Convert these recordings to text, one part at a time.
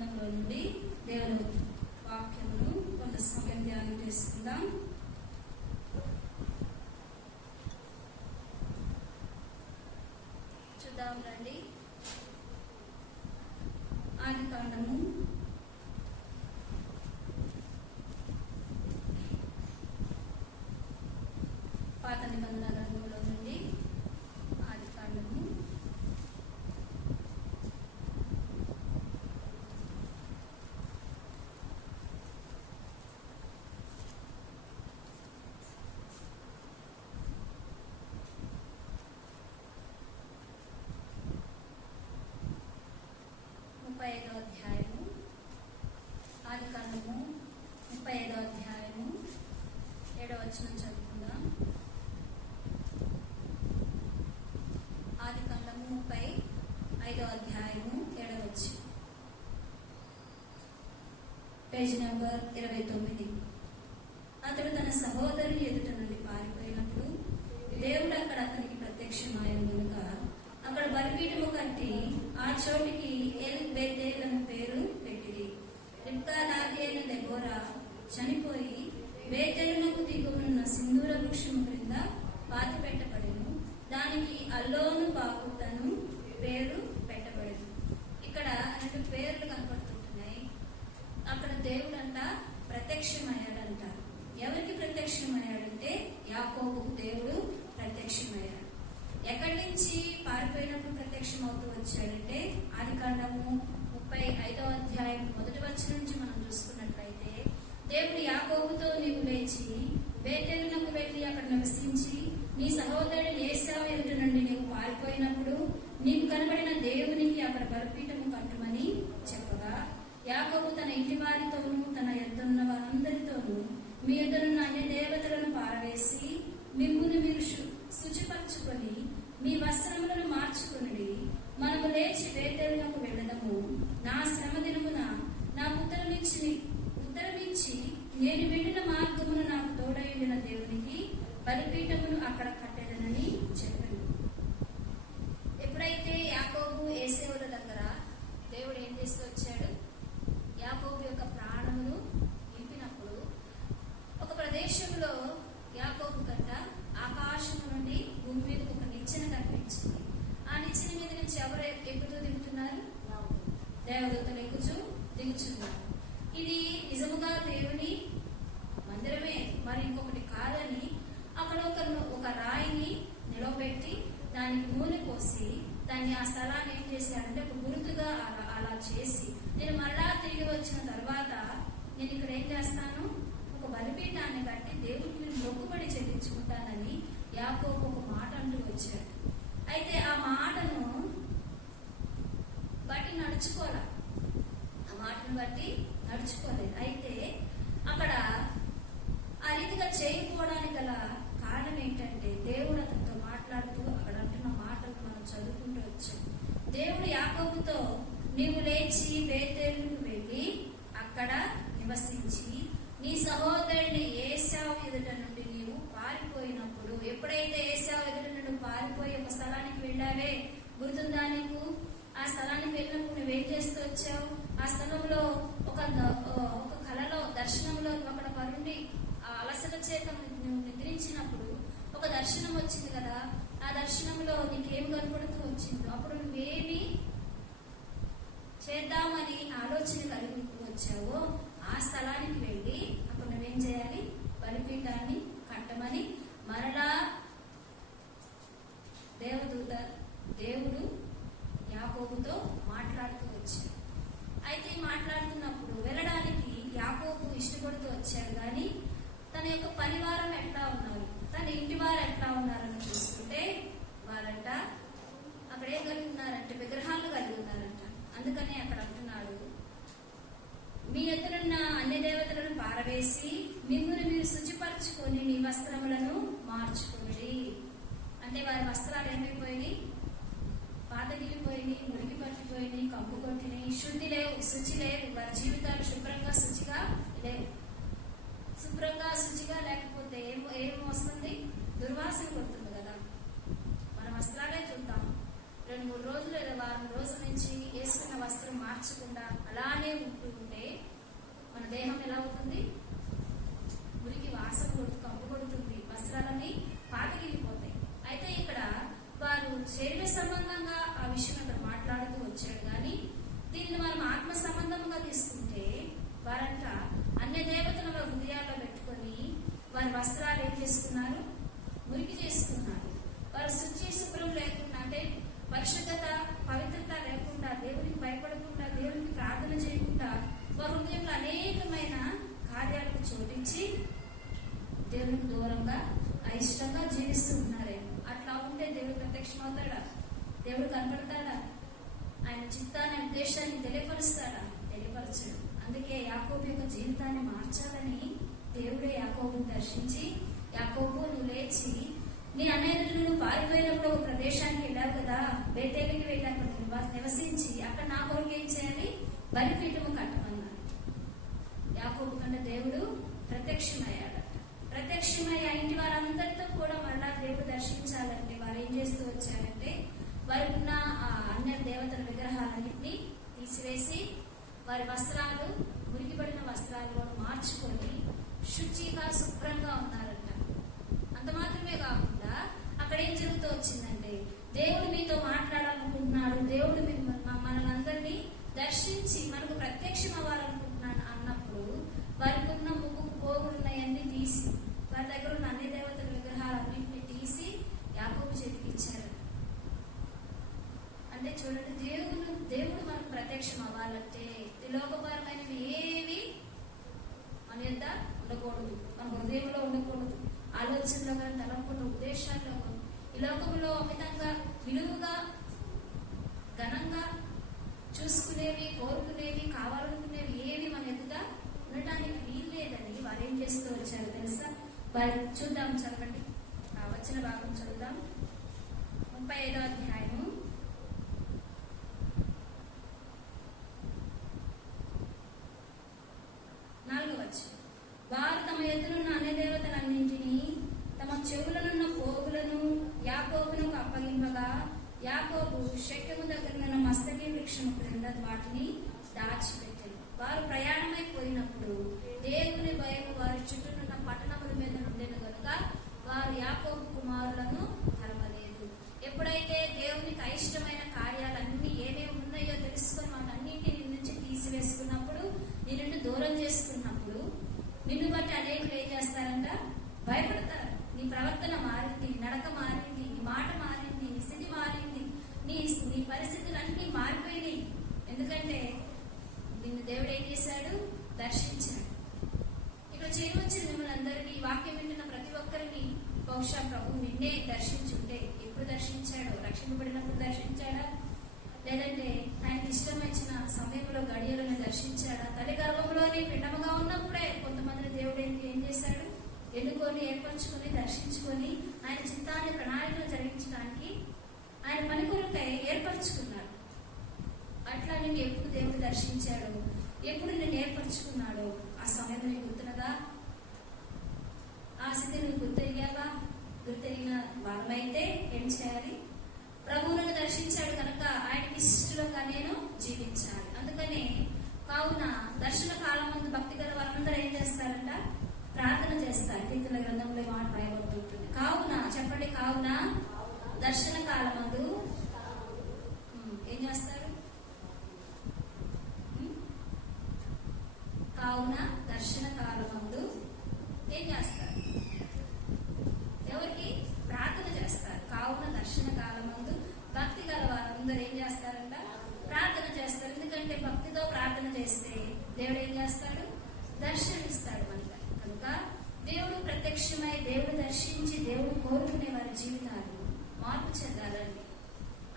గ్రంథంలో నుండి దేవుని వాక్యమును కొంత సమయం ధ్యానం చేసుకుందాం. చూద్దాం రండి. ఆదికాండము 35వ అధ్యాయము. ఆదికాండము 35వ అధ్యాయము 7వ వచనం చదువుకుందాం. ఆదికాండము 35వ అధ్యాయము 7వ వచనం, పేజ్ నెంబర్ 29. అతడు తన సహోదరుని ఎదుట నుండి పారిపోయినప్పుడు దేవుడు అక్కడ అతనికి ప్రత్యక్షమాయను కనుక అక్కడ బలిపీఠము కట్టి ఆ చోటికి ఎల్ బేతేల్ అను పేరు పెట్టిరి. రిబ్కా నాగేలు దెబోరా చనిపోయి బేతేలునకు దిగువనున్న సింధూర వృక్షము క్రింద పాతి పెట్టబడెను. దానికి అల్లోను బాకుతను పేరు పెట్టబడెను. ఇక్కడ 2 పేర్లు కనపడుతుంటున్నాయి. అక్కడ దేవుడంట ప్రత్యక్షమయ్యాడంట. ఎవరికి ప్రత్యక్షమయ్యాడంటే యాకోబుకు దేవుడు ప్రత్యక్షమయ్యాడు. ఎక్కడి నుంచి పారిపోయినప్పుడు ప్రత్యక్షం అవుతూ వచ్చాడంటే ఆదికాండము 35వ అధ్యాయం 1వ వచనం నుంచి మనం చూసుకున్నట్లయితే దేవుడు యాకోబుతో నీవు లేచి బేతేలునకు వెళ్ళి అక్కడ నివసించి నీ సహోదరుడు ఏశావు ఎదుట నుండి నీవు పారిపోయినప్పుడు నీకు కనబడిన దేవునికి అక్కడ బలిపీఠము కట్టుమని చెప్పగా యాకోబు తన ఇంటి వారితోనూ తన ఎదురున్న వారందరితోనూ మీ ఎదురున్న అన్య దేవతలను పారవేసి మిమ్మును మీరు శుచిపరచుకొని మీ వస్త్రములను మార్చుకుని మనము లేచి బేతేలునకు వెళ్ళదము. నా శ్రమ దినమున నాకు ఉత్తరమిచ్చి నేను వెళ్ళిన మార్గమును నాకు తోడైన దేవునికి బలిపీఠమును అక్కడ కట్టెదనని చెప్పాను. ఎప్పుడైతే యాకోబు ఏసేవుల దగ్గర దేవుడు ఏం చేస్తూ వచ్చాడు, యాకోబు యొక్క ప్రాణమును నింపినప్పుడు ఒక ప్రదేశంలో యాకోబు కట్ట ఆకాశం నుండి భూమి మీద ఒక నిచ్చెన కనిపించింది. ఆ నిచ్చెన మీద నుంచి ఎవరు ఎక్కుతూ దిగుతున్నారు? దేవదూతలు ఎక్కుచూ దిగుచున్నారు. ఇది నిజముగా దేవుని మందిరమే, మరి ఇంకొకటి కాదని అక్కడ ఒక రాయిని నిలవబెట్టి దానికి నూనె పోసి దాన్ని ఆ స్థలాన్ని ఏం చేశారంటే ఒక గుర్తుగా అలా చేసి నేను మళ్ళా తిరిగి వచ్చిన తర్వాత నేను ఇక్కడ ఏం చేస్తాను, ఒక బలిపీఠాన్ని కట్టి దేవుడికి నేను మొక్కుబడి చెల్లించుకుంటానని యాకోబు ఒక మాట అంటూ వచ్చాడు. అయితే ఆ మాటను బట్టి నడుచుకోలే, ఆ మాటను బట్టి నడుచుకోలేదు. అయితే అక్కడ ఆ రీతిగా చేయకపోవడానికి గల కారణం ఏంటంటే దేవుడు అతనితో మాట్లాడుతూ అక్కడ అంటున్న మాటలు మనం చదువుకుంటూ వచ్చాం. దేవుడు యాకోబుతో నీవు లేచి బేతేలుకు వెళ్ళి అక్కడ నివసించి నీ సహోదరుని ఏశావు ఎదుట నుండి నీవు పారిపోయినప్పుడు, ఎప్పుడైతే ఏశావు ఎదుట నుండి పారిపోయి ఒక స్థలానికి వెళ్ళావే గుర్తుందా నీకు? ఆ స్థలానికి వెళ్ళినప్పుడు నువ్వేం చేస్తూ వచ్చావు? ఆ స్థలంలో ఒక కలలో దర్శనంలో అక్కడ పరుండి ఆ అలసట చేత నువ్వు నిద్రించినప్పుడు ఒక దర్శనం వచ్చింది కదా. ఆ దర్శనంలో నీకేం కనపడుతూ వచ్చిందో అప్పుడు నువ్వేమి చేద్దామని ఆలోచన కలిగి వచ్చావో ఆ స్థలానికి వెళ్ళి అప్పుడు నువ్వేం చేయాలి, బలిపీఠాన్ని కట్టమని మరలా దేవుడు యాకోబుతో మాట్లాడుతూ వచ్చాడు. అయితే మాట్లాడుతున్నప్పుడు వెళ్ళడానికి యాకోబు ఇష్టపడుతూ వచ్చాడు. కానీ తన యొక్క పనివారం ఎట్లా ఉన్నారు, తన ఇంటి వారు ఎట్లా ఉన్నారని చూస్తుంటే వారంట అక్కడ ఏం కలిగి ఉన్నారంటే విగ్రహాలు కలిగి ఉన్నారంట. అందుకనే అక్కడ అంటున్నాడు, మీ ఎదురున్న అన్ని దేవతలను పారవేసి మిమ్మల్ని మీరు శుచిపరచుకొని నీ వస్త్రములను మార్చుకోండి. అంటే వారి వస్త్రాలు ఏమైపోయినాయి, పాతగిలిపోయినాయి, మురికి పట్టిపోయినాయి, కంపు కొట్టినాయి, శుచి లేవు. వారి జీవితాలు శుభ్రంగా శుచిగా లేవు. శుభ్రంగా శుచిగా లేకపోతే ఏం వస్తుంది, దుర్వాసన కొడుతుంది కదా. మన వస్త్రాలే చూద్దాం, 2-3 రోజులు లేదా వారం రోజుల నుంచి వేసుకున్న వస్త్రం మార్చకుండా అలా అలానే ఉంటే మన దేహం ఎలా అవుతుంది? మురికి వాసన కంపు కొడుతుంది, వస్త్రాలన్నీ పాతగిలిపోతాయి. అయితే ఇక్కడ వారు శరీర సంబంధంగా ఆ విషయం ఇక్కడ మాట్లాడుతూ వచ్చాడు. కానీ దీనిని మనం ఆత్మ సంబంధంగా తీసుకుంటే వారంట అన్య దేవతలను వారి హృదయాల్లో పెట్టుకొని వారి వస్త్రాలు ఏం చేసుకున్నారు? మురికి చేసుకున్నారు. వారు శుచి శుభ్రం లేకుండా, అంటే పరిశుద్ధత పవిత్రత లేకుండా, దేవునికి భయపడకుండా, దేవునికి ప్రార్థన చేయకుండా వారి హృదయంలో అనేకమైన కార్యాలకు చోటించి దేవునికి దూరంగా అయిష్టంగా జీవిస్తూ ఉన్నారేమో. అట్లా ఉంటే దేవుడు ప్రత్యక్షమవుతాడా? దేవుడు కనపడతాడా? ఆయన చిత్తాన్ని ఉద్దేశాన్ని తెలియపరుస్తాడా? తెలియపరచడు. అందుకే యాకోబు యొక్క జీవితాన్ని మార్చాలని దేవుడే యాకోబుని దర్శించి, యాకోబు నువ్వు లేచి నీ అన్నయ్యలు నువ్వు పారిపోయినప్పుడు ఒక ప్రదేశానికి వెళ్ళావు కదా, బేతేలికి వెళ్ళి అక్కడ నివసించి అక్కడ నా కొరకు ఏం చేయాలి? బలిపీఠము కట్టమన్నాడు. యాకోబు కన్నా దేవుడు ప్రత్యక్షమయ్యాడట. ప్రత్యక్షమయ్యి ఆ ఇంటి వారందరితో కూడా మళ్ళా దేవుడు దర్శించాలంటే వారు ఏం చేస్తూ వచ్చారంటే వారికి ఉన్న ఆ అన్య దేవతల విగ్రహాలన్నింటినీ తీసివేసి వారి వస్త్రాలు, మురికిపడిన వస్త్రాలు కూడా మార్చుకొని శుచిగా శుభ్రంగా ఉన్నారంట. అంత మాత్రమే కాకుండా అక్కడ ఏం జరుగుతూ వచ్చిందంటే దేవుడు మీతో మాట్లాడాలనుకుంటున్నాడు, దేవుడు మనలందరినీ దర్శించి మనకు ప్రత్యక్షం అవ్వాలనుకుంటున్నాడు అన్నప్పుడు వారికి ఉన్న ముగ్గుకు పోగులున్నాయన్నీ తీసి వారి దగ్గర ఉన్న అన్ని దేవతల విగ్రహాలన్నింటినీ తీసి యాకోబు చేతికి ఇచ్చారు. అంటే చూడండి, దేవుడు మనకు ప్రత్యక్షం అవ్వాలంటే లోకపరమైనవి ఏవి మన యొద్ద ఉండకూడదు, మన హృదయంలో ఉండకూడదు, ఆలోచనలో కానీ తలంపుల ఉద్దేశాల్లో కానీ ఈ లోకంలో అమితంగా విలువగా ఘనంగా చూసుకునేవి, కోరుకునేవి, కావాలనుకునేవి ఏవి మన ఎదుట ఉండటానికి వీల్లేదని వారు ఏం చేస్తూ వచ్చారు తెలుసా? వారు చూద్దాం, చదవండి, వచ్చిన భాగం చదువుదాం. 35వ అధ్యాయము 4వ వచనం. వారు తమ ఎదురున్న అన్య దేవతలన్నింటినీ తమ చెవులనున్న పోగులను యాకోబునకు అప్పగింపగా యాకోబు షెకెము దగ్గర మస్తకి వృక్షము క్రింద వాటిని దాచిపెట్టారు. వారు ప్రయాణమైపోయినప్పుడు దేవుని భయము వారి చుట్టూనున్న పట్టణముల మీద నుండెను కనుక వారు యాకోబు కుమారులను తరమలేదు. ఎప్పుడైతే దేవునికి అయిష్టమైన కార్యాలన్నీ ఏమేమి ఉన్నాయో తెలుసుకొని వాటన్నింటిని నుంచి తీసివేసుకున్నప్పుడు, నిన్ను దూరం చేసుకున్నప్పుడు నిన్ను బట్టి అనేకులు ఏం చేస్తారంట? భయపడతారు. నీ ప్రవర్తన మారింది, నడక మారింది, నీ మాట మారింది, నీ స్థితి మారింది, నీ పరిస్థితులన్నీ మారిపోయినాయి. ఎందుకంటే నిన్ను దేవుడు ఏం చేశాడు? దర్శించాడు. ఇక్కడ చేయవచ్చిన మిమ్మల్ని అందరినీ, వాక్యం వింటున్న ప్రతి ఒక్కరిని బహుశా ప్రభు నిన్నే దర్శించుంటే ఎప్పుడు దర్శించాడో? రక్షింపబడినప్పుడు దర్శించాడా? లేదంటే ఆయనకి ఇష్టం వచ్చిన సమయంలో గడియలను దర్శించాడా? తల్లి గర్భంలోనే పిండముగా ఉన్నప్పుడే కొంతమందిని దేవుడు ఏం చేశాడు? ఎన్నుకొని, ఏర్పరచుకొని, దర్శించుకొని ఆయన చిత్తాన్ని, ప్రణాళికలు జరిగించడానికి ఆయన పని కొరకై ఏర్పరచుకున్నాడు. అట్లా నేను ఎప్పుడు దేవుడు దర్శించాడు, ఎప్పుడు నేను ఏర్పరచుకున్నాడో ఆ సమయంలో నీకు గుర్తున్నదా? ఆ స్థితి నువ్వు గుర్తెరిగావా? గుర్తెరిగిన వారమైతే ఏం చేయాలి? ప్రభువులను దర్శించాడు కనుక ఆయనకి ఇష్టంగా నేను జీవించాలి. అందుకనే కావున దర్శన కాలం ముందు భక్తి గల వారందరూ ఏం చేస్తారంట? ప్రార్థన చేస్తారు. కీర్తన గ్రంథంలో మాట రాయబడుతుంటుంది. కావున చెప్పండి, కావున దర్శన కాలమందు ఏం చేస్తారు? కావున దర్శన కాలమందు ఏం చేస్తారు? ఎవరికి? ప్రార్థన చేస్తారు. కావున దర్శన కాలమందు భక్తి గల వారందరూ ఏం చేస్తారంట? ప్రార్థన చేస్తారు. ఎందుకంటే భక్తితో ప్రార్థన చేస్తే దేవుడు ఏం చేస్తాడు? దర్శనమిస్తాడు మనకి. కనుక దేవుడు ప్రత్యక్షమై, దేవుడు దర్శించి, దేవుడు కోరుకునే వారి జీవితాలు మార్పు చెందాలండి.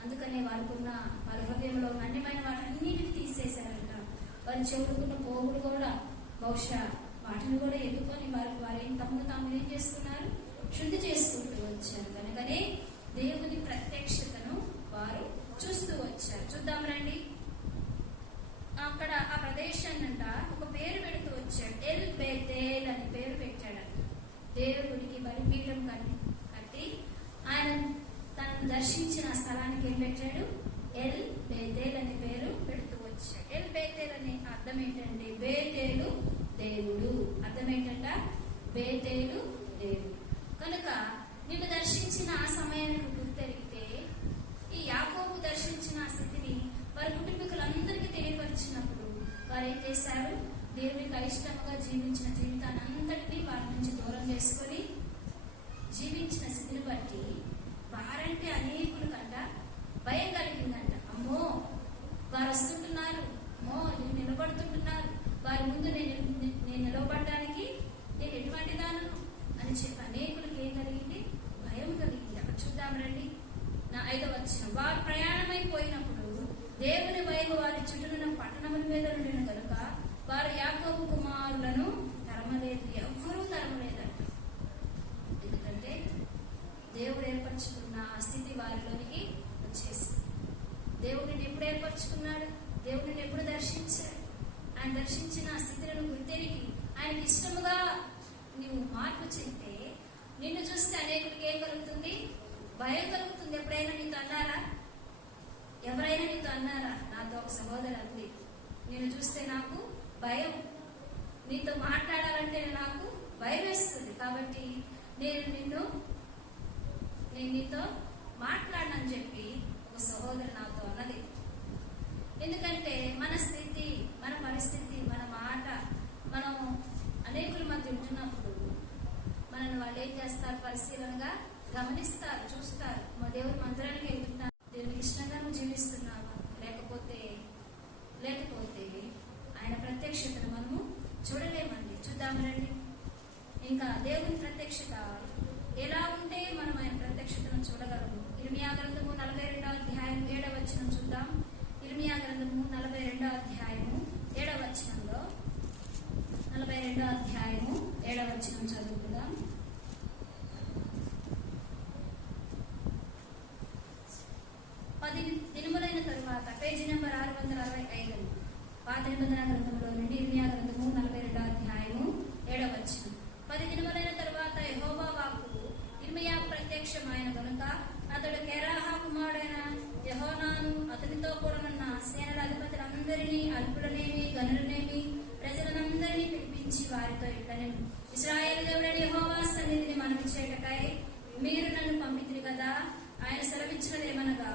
అందుకనే వారికున్న వారి హృదయంలో నాణ్యమైన వాటన్నిటిని తీసేశారంట. వారి చెవుడుకున్న పోగులు కూడా బహుశా వాటిని కూడా ఎదుర్కొని వారి తమను తాము ఏం చేస్తున్నారు? శుద్ధి చేసుకుంటూ వచ్చారు. కనుకనే దేవుని ప్రత్యక్షతను వారు చూస్తూ వచ్చారు. చూద్దాం రండి. అక్కడ ఆ ప్రదేశాన్ని అంట ఒక పేరు పెడుతూ వచ్చాడు. ఎల్ బేతేల్ అని పేరు పెట్టాడంట. దేవుడికి బలిపీఠం కట్టి ఆయన తనను దర్శించిన స్థలానికి ఏం పెట్టాడు? ఎల్ బేతేల్ అని పేరు పెడుతూ వచ్చాడు. వచ్చాడు. ఎల్ బేతేల్ అనే అర్థం ఏంటంటే బేతేలు దేవుడు. అర్థం ఏంటంట? బేతేలు దేవుడు. కనుక నిన్ను దర్శించిన ఆ సమయాన్ని గుర్తెరిగితే ఈ యాకోబు దర్శించిన ఆ స్థితిని వారి కుటుంబీకులందరికీ తెలియపరిచినప్పుడు వారు ఏం చేశారు? దేవునికి అయిష్టంగా జీవించిన జీవితాన్ని అంతటినీ వారి నుంచి దూరం చేసుకొని జీవించిన స్థితిని బట్టి వారంటే అనేకుల కంట భయం కలిగిందంట. అమ్మో, వారు వస్తుంటున్నారు, అమ్మో నేను నిలబడుతుంటున్నారు, వారి ముందు నేను నిలబడడానికి నేను ఎటువంటి దానను అని చెప్పి అనేకులకు ఏం కలిగింది? భయం కలిగింది. అక్కడ చూద్దాం రండి. నా 5వ వచనం. వారు ప్రయాణమైపోయినప్పుడు దేవుని భయం వారి చుట్టూనున్న పట్టణముల మీద ఉండిన కనుక వారు యాకోబు కుమారులను తరమలేదు. ఎవ్వరూ తరమలేదంట. ఎందుకంటే దేవుడు ఏర్పరచుకున్న ఆ స్థితి వారిలోనికి వచ్చేసింది. దేవుడిని ఎప్పుడు ఏర్పరచుకున్నాడు? దేవుడిని ఎప్పుడు దర్శించాడు? ఆయన దర్శించిన ఆ స్థితులను గుర్తెరిగి ఆయనకి ఇష్టముగా నీవు మార్పు చెందితే నిన్ను చూస్తే అనేకులకి ఏం కలుగుతుంది? భయం కలుగుతుంది. ఎప్పుడైనా నీతో అన్నారా? ఎవరైనా నీతో అన్నారా? నాతో ఒక సహోదరు అంది, నేను చూస్తే నాకు భయం, నీతో మాట్లాడాలంటే నాకు భయం వేస్తుంది, కాబట్టి నేను నీతో మాట్లాడనని చెప్పి ఒక సహోదరు నాతో అన్నది. ఎందుకంటే మన స్థితి, మన పరిస్థితి, మన మాట, మనం అనేకుల మధ్య ఉంటున్నప్పుడు మనల్ని వాళ్ళు ఏం చేస్తారు? పరిశీలనగా గమనిస్తారు, చూస్తారు. మా దేవుని మందిరానికి వెళ్తున్నా, దేవునికి ఇష్టంగా నువ్వు జీవిస్తున్నావా, లేకపోతే ఆయన ప్రత్యక్షతను మనము చూడలేమండి. చూద్దాం రండి. ఇంకా దేవుని ప్రత్యక్షత ఎలా ఉంటే మనం ఆయన ప్రత్యక్షతను చూడగలము? ఇర్మియా గ్రంథము 42వ అధ్యాయం 7వ వచనం చూద్దాం. ఇర్మియా గ్రంథము 42వ అధ్యాయము 7వ వచనంలో 42వ అధ్యాయము 7వ వచనం చదువుకుందాం. దినములైన తరువాత, పేజీ నెంబర్ 665, పాత నిబంధన గ్రంథంలో నుండి ఇర్మియా గ్రంథము 42వ అధ్యాయము 7వ వచనం. 10 దినములైన తరువాత యెహోవా వాక్కు ఇర్మియాకు ప్రత్యక్షమైన గనుక అతడు కెరాహా కుమారుడైన యెహోనాను అతనితో కూడనున్న సేనల అధిపతులందరినీ, అల్పులనేమి గనులనేమి ప్రజలందరినీ పిలిపించి వారితో ఇట్లనెను, ఇశ్రాయేలు దేవుడైన యెహోవా సన్నిధిని మనవి చేయుటకై మీరు నన్ను పంపితిరి కదా. ఆయన సెలవిచ్చినదేమనగా,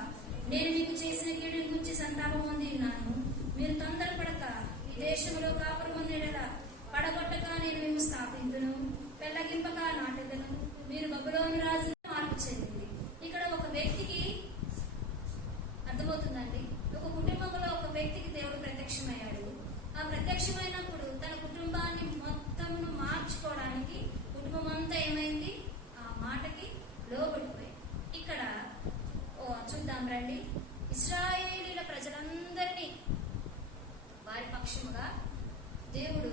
నేను మీకు చేసిన కీడుని గురించి సంతాపం పొంది ఉన్నాను. మీరు తొందరపడక ఈ దేశంలో కాపురముండేలా పడగొట్టక నేను మేము స్థాపించును, పెళ్లగింపక నాటెదను. మీరు బబులోను రాజు మార్పు చెందింది. ఇక్కడ ఒక వ్యక్తికి అర్థమవుతుందండి. ఒక కుటుంబంలో ఒక వ్యక్తికి దేవుడు ప్రత్యక్షమయ్యాడు. ఆ ప్రత్యక్షమైనప్పుడు తన కుటుంబాన్ని మొత్తమును మార్చుకోవడానికి కుటుంబం అంతా ఏమైంది? ఆ మాటకి లోబడిపోయింది. ఇక్కడ చూద్దాం రండి. ఇశ్రాయేలీల ప్రజలందరినీ వారి పక్షముగా దేవుడు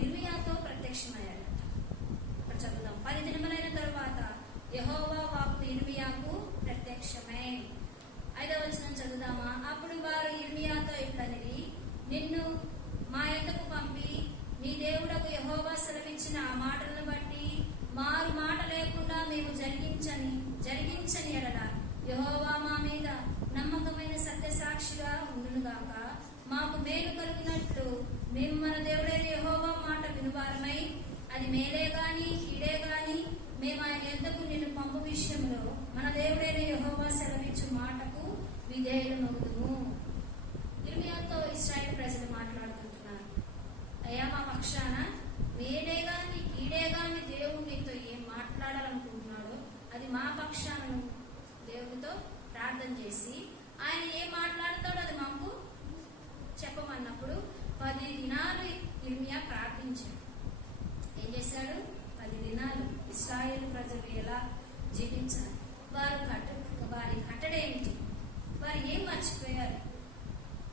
ఇర్మియాతో ప్రత్యక్షమయ్యాడట. ఇక్కడ చదువుదాం. 10 దినములైన తరువాత యెహోవా వాక్కు ఇర్మియాకు ప్రత్యక్షమై. 5వ వచనం చదువుదామా. అప్పుడు వారు ఇర్మియాతో ఇట్లనిరి, నిన్ను మా యొద్దకు పంపి నీ దేవుడకు యెహోవా సెలవిచ్చిన ఆ మాటలను బట్టి మారు మాట లేకుండా మేము జరిగించని ఎడల యెహోవా మా మీద నమ్మకమైన సత్య సాక్షిగా ఉండునుగాక. మాకు మేలు కలిగినట్లు మేము మన దేవుడైన యెహోవా మాట వినువారమై, అది మేలే గాని కీడే గాని మేము ఆయన యొద్దకు నిన్ను పంపు విషయంలో మన దేవుడైన యెహోవా సెలవిచ్చు మాటకు విధేయులమగుదుము. ఇర్మియాతో ఇశ్రాయేలు ప్రజలు మాట్లాడుకుంటున్నారు. అయ్యా, మా పక్షాన మేలే గాని కీడే గాని దేవుడు నీతో ఏం మాట్లాడాలనుకుంటున్నాడో అది మా పక్షాన దేవుడితో ప్రార్థన చేసి ఆయన ఏం మాట్లాడతాడో అది మాకు చెప్పమన్నప్పుడు 10 దినాలు ఇర్మియా ప్రార్థించాడు. ఏం చేశాడు? 10 దినాలు ఇశ్రాయేలు ప్రజలు ఎలా జీవించాలి, వారి కట్టడేంటి, వారు ఏం మర్చిపోయారు,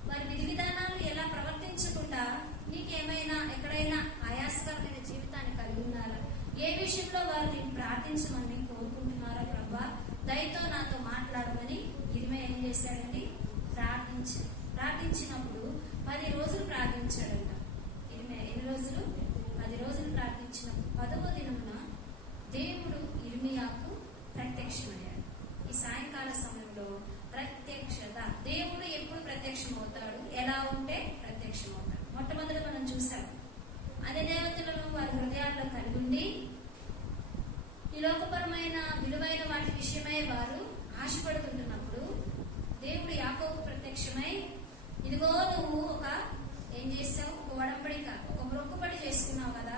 వారి విధి విధానాలు ఎలా ప్రవర్తించకుండా నీకేమైనా ఎక్కడైనా ఆయాస్కరమైన జీవితాన్ని కలిగి ఉన్నారా, ఏ విషయంలో వారిని ప్రార్థించమని కోరుకుంటున్నారా, ప్రభా దయతో నాతో మాట్లాడమని ఇర్మియా ఏం చేశాడండి? ప్రార్థించినప్పుడు 10 రోజులు ప్రార్థించాడంట. ఇర్మియా ఎన్ని రోజులు? 10 రోజులు ప్రార్థించినప్పుడు 10వ దినమున దేవుడు ఇర్మియాకు ప్రత్యక్షమయ్యాడు. ఈ సాయంకాల సమయంలో ప్రత్యక్షత, దేవుడు ఎప్పుడు ప్రత్యక్షమవుతాడు, ఎలా ఉంటే ప్రత్యక్షమవుతారు. మొట్టమొదటి మనం చూసాం, అన్ని దేవతలను వారి హృదయాల్లో కలిగి ఉండి ఈ లోకపరమైన విలువైన వాటి విషయమై వారు ఆశపడుతుంటున్నప్పుడు దేవుడు యాకోబు ప్రత్యక్షమై, ఇదిగో నువ్వు ఏం చేసావు, ఒక ఒడంబడిక, ఒక మొక్కుబడి చేసుకున్నావు కదా,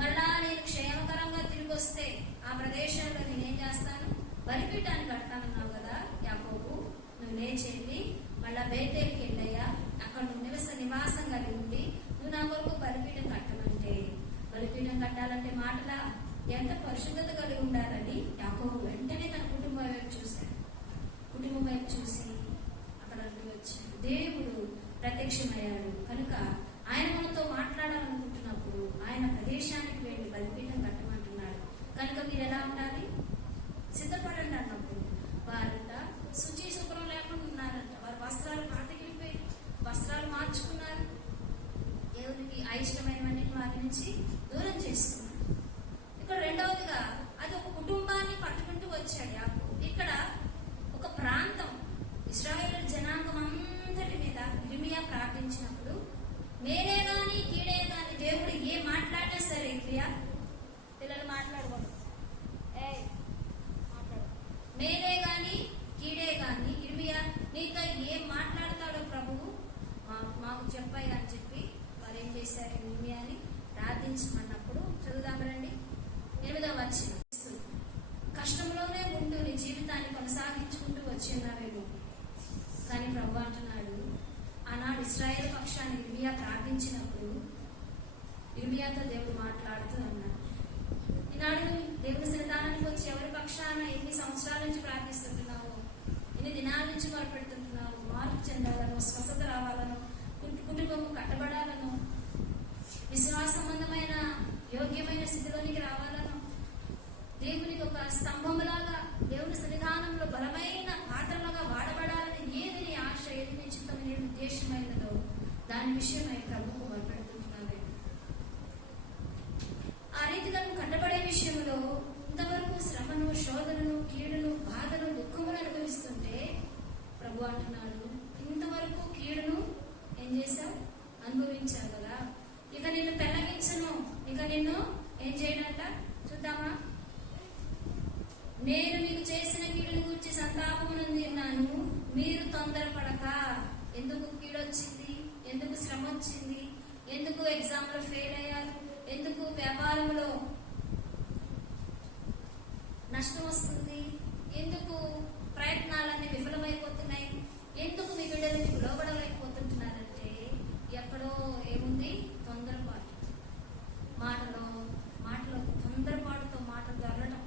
మళ్ళా నేను క్షేమకరంగా తిరిగి వస్తే ఆ ప్రదేశంలో నేనేం చేస్తాను, బలిపీఠాన్ని కడతానన్నావు కదా యాకోబు, నువ్వు లేచెళ్ళి మళ్ళా బేతేలుకి వెళ్ళయ్యా, అక్కడ నువ్వు నివాసం కలిగి ఉండి నువ్వు నా కొరకు బలిపీఠం కట్టమంటే, బలిపీఠం కట్టాలంటే మాటల ఎంత పరిశుద్ధత కలిగి ఉండాలని యాకోబు వెంటనే తన కుటుంబం వైపు చూశాడు. కుటుంబం వైపు చూసి అక్కడ వచ్చాడు, దేవుడు ప్రత్యక్షమయ్యాడు కనుక ఆయన మనతో మాట్లాడాలనుకుంటున్నప్పుడు ఆయన ప్రదేశానికి వెళ్ళి బలిపీఠం కట్టమంటున్నాడు. కనుక మీరు ఎలా ఉండాలి, సిద్ధపడండి అన్నప్పుడు వారంట శుచి శుభ్రం లేకుండా ఉన్నారంట. వారి వస్త్రాలు పాతగిలిపోయి వస్త్రాలు మార్చుకున్నారు, దేవునికి అయిష్టమైనవన్నీ వారి నుంచి దూరం చేసుకున్నారు. ఇక్కడ రెండవదిగా అది ఒక కుటుంబాన్ని పట్టుకుంటూ వచ్చాడు యాకోబు. ఇక్కడ ఒక ప్రాంతం ఇశ్రాయేలు జనాంగం అంతటి మీద ఇర్మియా ప్రార్థించినప్పుడు మేలే గాని కీడే గాని దేవుడు ఏ మాట్లాడినా సరే, క్రియా పిల్లలు మాట్లాడకూడదు, మేలే గాని కీడే గాని ఇర్మియా నీతో ఏం మాట్లాడతాడో ప్రభువు మాకు చెప్పాయి అని చెప్పి వారు ఏం చేశారు, ఇర్మియాని ప్రార్థించమన్నప్పుడు చదువుదాం రండి. 8వ వచనం, కష్టంలోనే ఉంటూ నీ జీవితాన్ని కొనసాగించుకుంటూ వచ్చిన్నావేమో, కానీ ప్రభు అంటున్నాడు, ఆనాడు ఇశ్రాయేలు పక్షాన్ని ఇర్మియా ప్రార్థించినప్పుడు ఇర్మియాతో దేవుడు మాట్లాడుతూ అన్నాడు. ఈనాడు దేవుని సన్నిధానానికి వచ్చి ఎవరి పక్షాన ఎన్ని సంవత్సరాల నుంచి ప్రార్థిస్తుంటున్నావు, ఎన్ని దినాల నుంచి మొరపెడుతుంటున్నావు, మార్పు చెందాలను, స్వస్థత రావాలను, కుటుంబము కట్టబడాలను, విశ్వాస సంబంధమైన యోగ్యమైన స్థితిలోనికి రావాలను, దేవునికి ఒక స్తంభములాగా దేవుని సన్నిధానంలో బలమైన పాత్రలుగా వాడబడాలని ఏది నీ ఆశ, ఏది నీ చిత్తం, ఏది ఉద్దేశమైనదో దాని విషయమై ప్రభువు మొదలుపెడుతున్నావే. ఆ రీతిగా నువ్వు కట్టబడే విషయంలో ఇంతవరకు శ్రమను, శోధనను, కీడును, బాధను, దుఃఖమును అనుభవిస్తుంటే ప్రభు అంటున్నాడు, ఇంతవరకు కీడును ఏం చేశావు, అనుభవించావు కదా, ఇక నిన్ను పెళ్ళగించను, ఇక నిన్ను ఏం చేయడంట చూద్దామా, నేను మీకు చేసిన కీడును గురించి సంతాపమునందున్నాను, మీరు తొందరపడక. ఎందుకు కీడొచ్చింది, ఎందుకు శ్రమ వచ్చింది, ఎందుకు ఎగ్జామ్ లో ఫెయిల్ అయ్యారు, ఎందుకు వ్యాపారంలో నష్టం వస్తుంది, ఎందుకు ప్రయత్నాలన్నీ విఫలమైపోతున్నాయి, ఎందుకు మీ బిడ్డలు మీకు లోబడలేకపోతుంటున్నారంటే ఎక్కడో ఏముంది, తొందరపాటు, మాటలో తొందరపాటుతో మాటలు దొరలడం,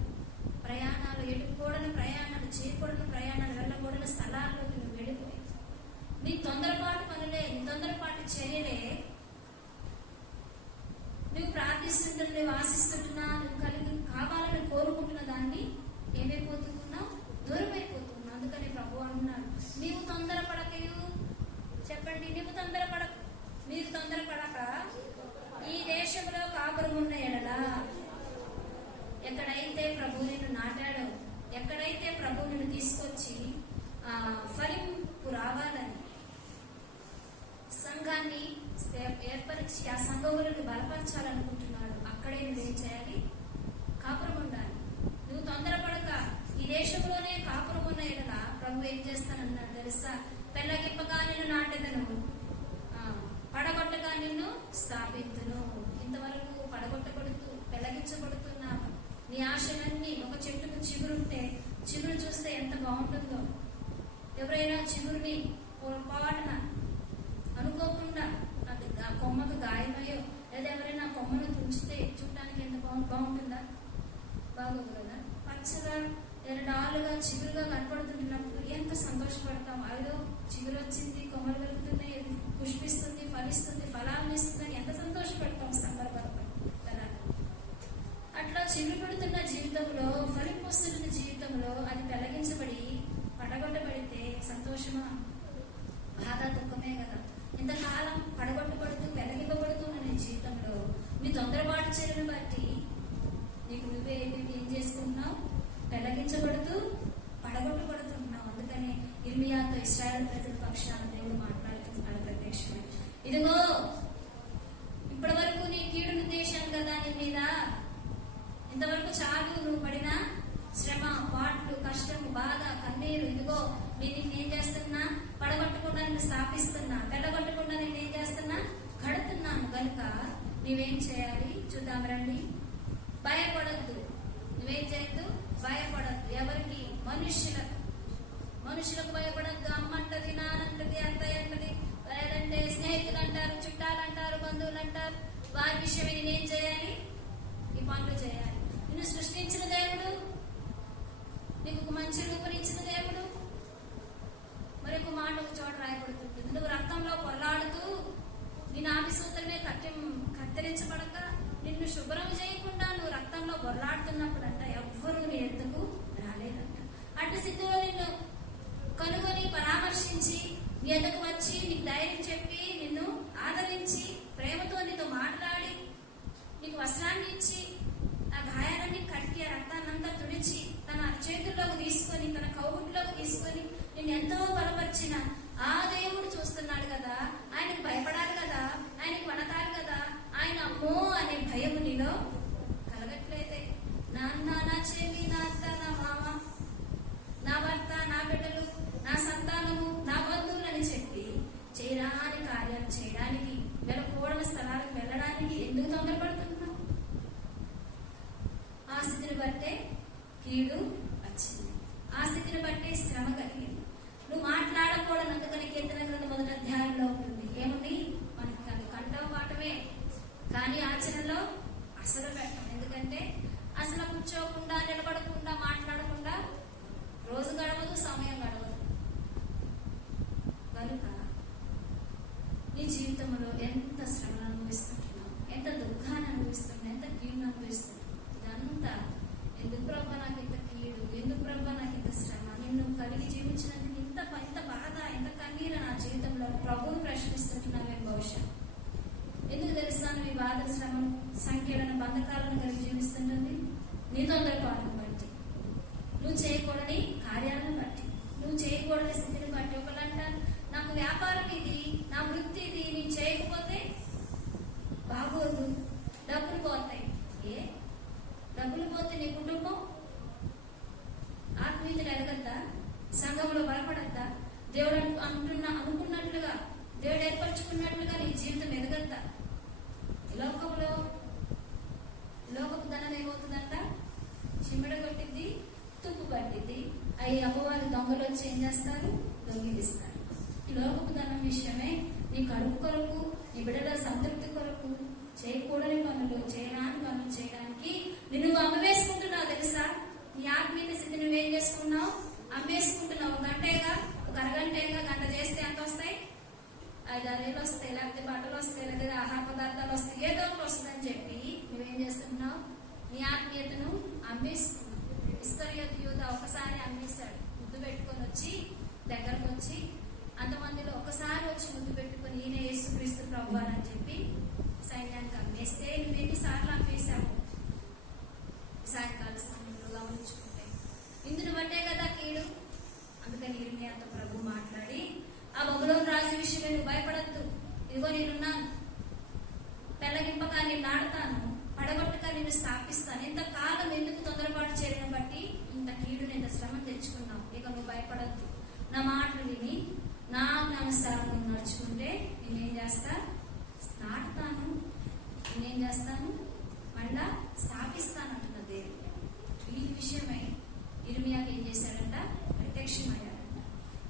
ప్రయాణాలు ఎటుకూడని ప్రయాణాలు, చేయకూడని ప్రయాణాలు, వెళ్ళకూడని స్థలాల్లోకి నువ్వు వెళ్ళిపోయి నీ తొందరపాటు పనులే, నీ తొందరపాటు చర్యలే, నువ్వు ప్రార్థిస్తుంటున్నా, నువ్వు ఆశిస్తుంటున్నా, నువ్వు కలిగి కావాలని కోరుకుంటున్న దాన్ని ఏమైపోతున్నావు, దూరం అయిపోతున్నావు. అందుకని ప్రభు అంటున్నాడు, నీవు తొందరపడకయు, చెప్పండి, నీవు తొందరపడక, మీరు తొందరపడక ఈ దేశంలో కాపురం ఉన్న ఎడల, ఎక్కడైతే ప్రభు నిన్ను నాటాడో, ఎక్కడైతే ప్రభు నిన్ను తీసుకొచ్చి ఫలింపు రావాలని సంఘాన్ని ఏర్పరిచి ఆ సంఘములను బలపరచాలనుకుంటున్నాడు, అక్కడే నువ్వేం చేయాలి, కాపురం ఉండాలి. నువ్వు తొందరపడక ఈ దేశంలోనే కాపురం ఉన్న ఎడల ప్రభు ఏం చేస్తానన్నాడు తెలుసా, పెళ్ళగింపగా నిన్ను నాటెదను, పడగొట్టగా నిన్ను స్థాపించును. ఇంతవరకు పడగొట్టబడుతూ పెళ్ళగించబడుతున్నావు, నీ ఆశలన్నీ ఒక చెట్టుకు చిగురుంటే, చిగురు చూస్తే ఎంత బాగుంటుందో, ఎవరైనా చిగురుని పొరపాటున అనుకోకుండా ఆ కొమ్మకు గాయమయ్యో లేదా ఎవరైనా కొమ్మను తుంచితే చూడటానికి ఎంత బాగుంటుందా, బాగోదు కదా. పచ్చగా ఎరడాలుగా చిగురుగా కనపడుతుంటున్నప్పుడు ఎంత సంతోషపడతాం, అదో చిగురు వచ్చింది, కొమ్మలు కలుగుతున్నాయి, పుష్పిస్తుంది, ఫలిస్తుంది, ఫలాలను ఇస్తుందని ఎంత సంతోషపడతాం, సంబరపడతాం కదా. అట్లా చిగురు పెడుతున్న జీవితంలో, ఫలింపు వస్తున్న జీవితంలో అది పెళ్లగించబడి పడగొట్టబడితే సంతోషమా, బాధ, దుఃఖమే కదా. ఇంతకాలం పడగొట్టబడుతూ పెళ్లగింపబడుతున్న నీ జీవితంలో నీ తొందరపాటు చర్యను బట్టి నీకు నువ్వే ఏం చేసుకుంటున్నావు, పెళ్లగించబడుతూ పడగొట్టబడుతున్నావు. అందుకని ఇర్మియాతో ఇశ్రాయేలు ప్రజల పక్షాన దేవుడు మాట్లాడుతున్నాడు. ఇదిగో ఇప్పటి వరకు నీ కీడును దేశాను కదా నీ మీద, ఇంతవరకు చాలు నువ్వు పడిన శ్రమ, పాటలు, కష్టము, బాధ, కన్నీరు. ఇదిగో నేనేం చేస్తున్నా, పడగొట్టకుండా నిన్ను స్థాపిస్తున్నా, వెళ్ళగొట్టకుండా నేనేం చేస్తున్నా, కడుతున్నాను. కనుక నువ్వేం చేయాలి చూద్దాం రండి. భయపడద్దు. నువ్వేం చేయొద్దు, భయపడద్దు. ఎవరికి? మనుషులకు భయపడద్దు. అమ్మ అంటది, నానంటది, అత్తయ్య అంటది, లేదంటే స్నేహితులు అంటారు, చుట్టాలు అంటారు, బంధువులు అంటారు. వారి విషయమే నేనేం చేయాలి, ఈ పనులు చేయాలి. నిన్ను సృష్టించిన దేవుడు, నీకు ఒక మంచి రూపనిచ్చిన దేవుడు. మరి ఒక మాట ఒక చోట రాయబడుతుంది, నువ్వు రక్తంలో పొల్లాడుతూ నీ నాభి సూత్రమే కత్తిరించబడక నిన్ను శుభ్రం చేయకుండా నువ్వు రక్తంలో పొల్లాడుతున్నప్పుడు అంట ఎవ్వరూ నీ ఎద్దుకు రాలేదంట. అటు స్థితిలో నిన్ను కనుగొని పరామర్శించి నీ ఎద్దకు వచ్చి నీకు ధైర్యం చెప్పి నిన్ను ఆదరించి ప్రేమతో నీతో మాట్లాడి నీకు వస్త్రాన్ని ఇచ్చి ఆ గాయాలన్నీ కట్టి ఆ రక్తాన్నంతా తుడిచి తన చేతుల్లోకి తీసుకొని తన కౌగుట్లోకి తీసుకొని నిన్ను ఎంతో బలపరిచిన ఆ దేవుడు చూస్తున్నాడు కదా. ఆయనకు భయపడాలి కదా, ఆయనకు వణకాలి కదా. ఆయన అమ్మో అనే భయం నీలో కలగట్లేదే. నాన్న, నా చెల్లి, నా అత్త, నా మామ, నా భర్త, నా బిడ్డలు, నా సంతానము, నా బంధువులని చెప్పి చేయరాని కార్యాలు చేయడానికి, వెళ్ళకూడని స్థలాలకు వెళ్ళడానికి ఎందుకు తొందరపడుతున్నావు? ఆ స్థితిని బట్టే కీడు వచ్చింది, ఆ స్థితిని బట్టే శ్రమ కలిగింది. నువ్వు మాట్లాడకూడనందుకని కీర్తన గ్రంథం 1వ అధ్యాయంలో ఉంటుంది. ఏముంది? మనకి అది కంఠం పాఠమే, కానీ ఆచరణలో అసలు పెట్టం. ఎందుకంటే అసలు కూర్చోకుండా, నిలబడకుండా, మాట్లాడకుండా రోజు గడవదు, సమయం గడవదు. కనుక నీ జీవితంలో ఎంత శ్రమను అనుభవిస్తున్నావు, ఎంత దుఃఖాన్ని అనుభవిస్తున్నావు, ఎంత కీడును అనుభవిస్తున్నావు. ఇదంతా ఎందుకు ప్రభా నాకు ఇంత కీడు, ఎందుకు ప్రభా నాకు ఇంత శ్రమ, నిన్ను కలిగి జీవించినందుకు ఇంత బాధ, ఎంత కన్నీరు నా జీవితంలో ప్రభువును ప్రశ్నిస్తుంటున్నావేం? బహుశా ఎందుకు తెలుసా నువ్వు ఈ బాధ, శ్రమ, సంఖ్యలను, బంధకాలను కలిగి జీవిస్తుంటుంది? నీ తొందరపాటును బట్టి, నువ్వు చేయకూడని కార్యాలను బట్టి, నువ్వు చేయకూడని స్థితిని బట్టి. ఒకళ్ళంటారు నాకు వ్యాపారం ఇది, నా వృత్తి ఇది, నేను చేయకపోతే బాగోదు, డబ్బులు పోతాయి. డబ్బులు పోతే నీ కుటుంబం ఆత్మీయతలు ఎదగద్దా? సంఘంలో బలపడద్దా? దేవుడు అనుకున్నట్లుగా, దేవుడు ఏర్పరచుకున్నట్లుగా నీ జీవితం ఎదగద్దా? లోకపు ధనం ఏమవుతుందంట? చిమ్మెడ కొట్టింది, తుప్పు పట్టింది. అవి అమ్మవారి దొంగలు వచ్చి ఏం చేస్తారు? దొంగిలిస్తారు. ఈ లోకపు ధనం విషయమే నీ కడుపు కొరకు, నీ బిడ్డల సంతృప్తి కొరకు చేయకూడని పనులు, చేయరాని పనులు చేయడానికి నిన్ను అమ్మవేసుకుంటున్నావు. తెలుసా? నీ ఆత్మీయ స్థితి నువ్వేం చేసుకున్నావు? అమ్మేసుకుంటున్నావు. ఒక గంటేగా, ఒక అరగంటేగా, గంట చేస్తే ఎంత వస్తాయి? 5-6 వస్తాయి, లేకపోతే బట్టలు వస్తాయి, లేకపోతే ఆహార పదార్థాలు వస్తాయి, ఏదో ఒకటి వస్తుందని చెప్పి నువ్వేం చేస్తున్నావు? నీ ఆత్మీయతను అమ్మేసుకున్నావు. ఇస్కరియోతు యూదా ఒకసారి అమ్మేశాడు. ముద్దు పెట్టుకొని వచ్చి దగ్గరకు వచ్చి అంతమందిలో ఒకసారి వచ్చి ముద్దు పెట్టుకొని ఈయన యేసుక్రీస్తు ప్రభువు అని చెప్పి సైన్యానికి అమ్మేస్తే నువ్వు ఎన్నిసార్లు అమ్మేశావు? సాయంకాల సమయంలో గమనించుకుంటే ఇందుని బట్టే కదా కీడు. అందుకని ఇర్మియాతో ప్రభు మాట్లాడి ఆ బబులోను రాజు విషయమే నువ్వు భయపడద్దు, ఇదిగో నేనున్నాను, పెళ్ళగింపగా నేను నాడుతాను, పడగొట్టగా నిన్ను స్థాపిస్తాను. ఇంతకాలం ఎందుకు తొందరపాటు చేయడం బట్టి ఇంత కీడు, ఇంత శ్రమ తెచ్చుకున్నావు. ఇక నువ్వు భయపడద్దు. నా మాటలు విని నా జ్ఞానుసారం నువ్వు నడుచుకుంటే నేనేం చేస్తా? నాటుతాను. నేనేం చేస్తాను? మళ్ళా స్థాపిస్తాను అంటున్న దేవుడు. ఈ విషయమై ఇర్మియాకి ఏం చేశాడంట? ప్రత్యక్షమయ్యాడంట.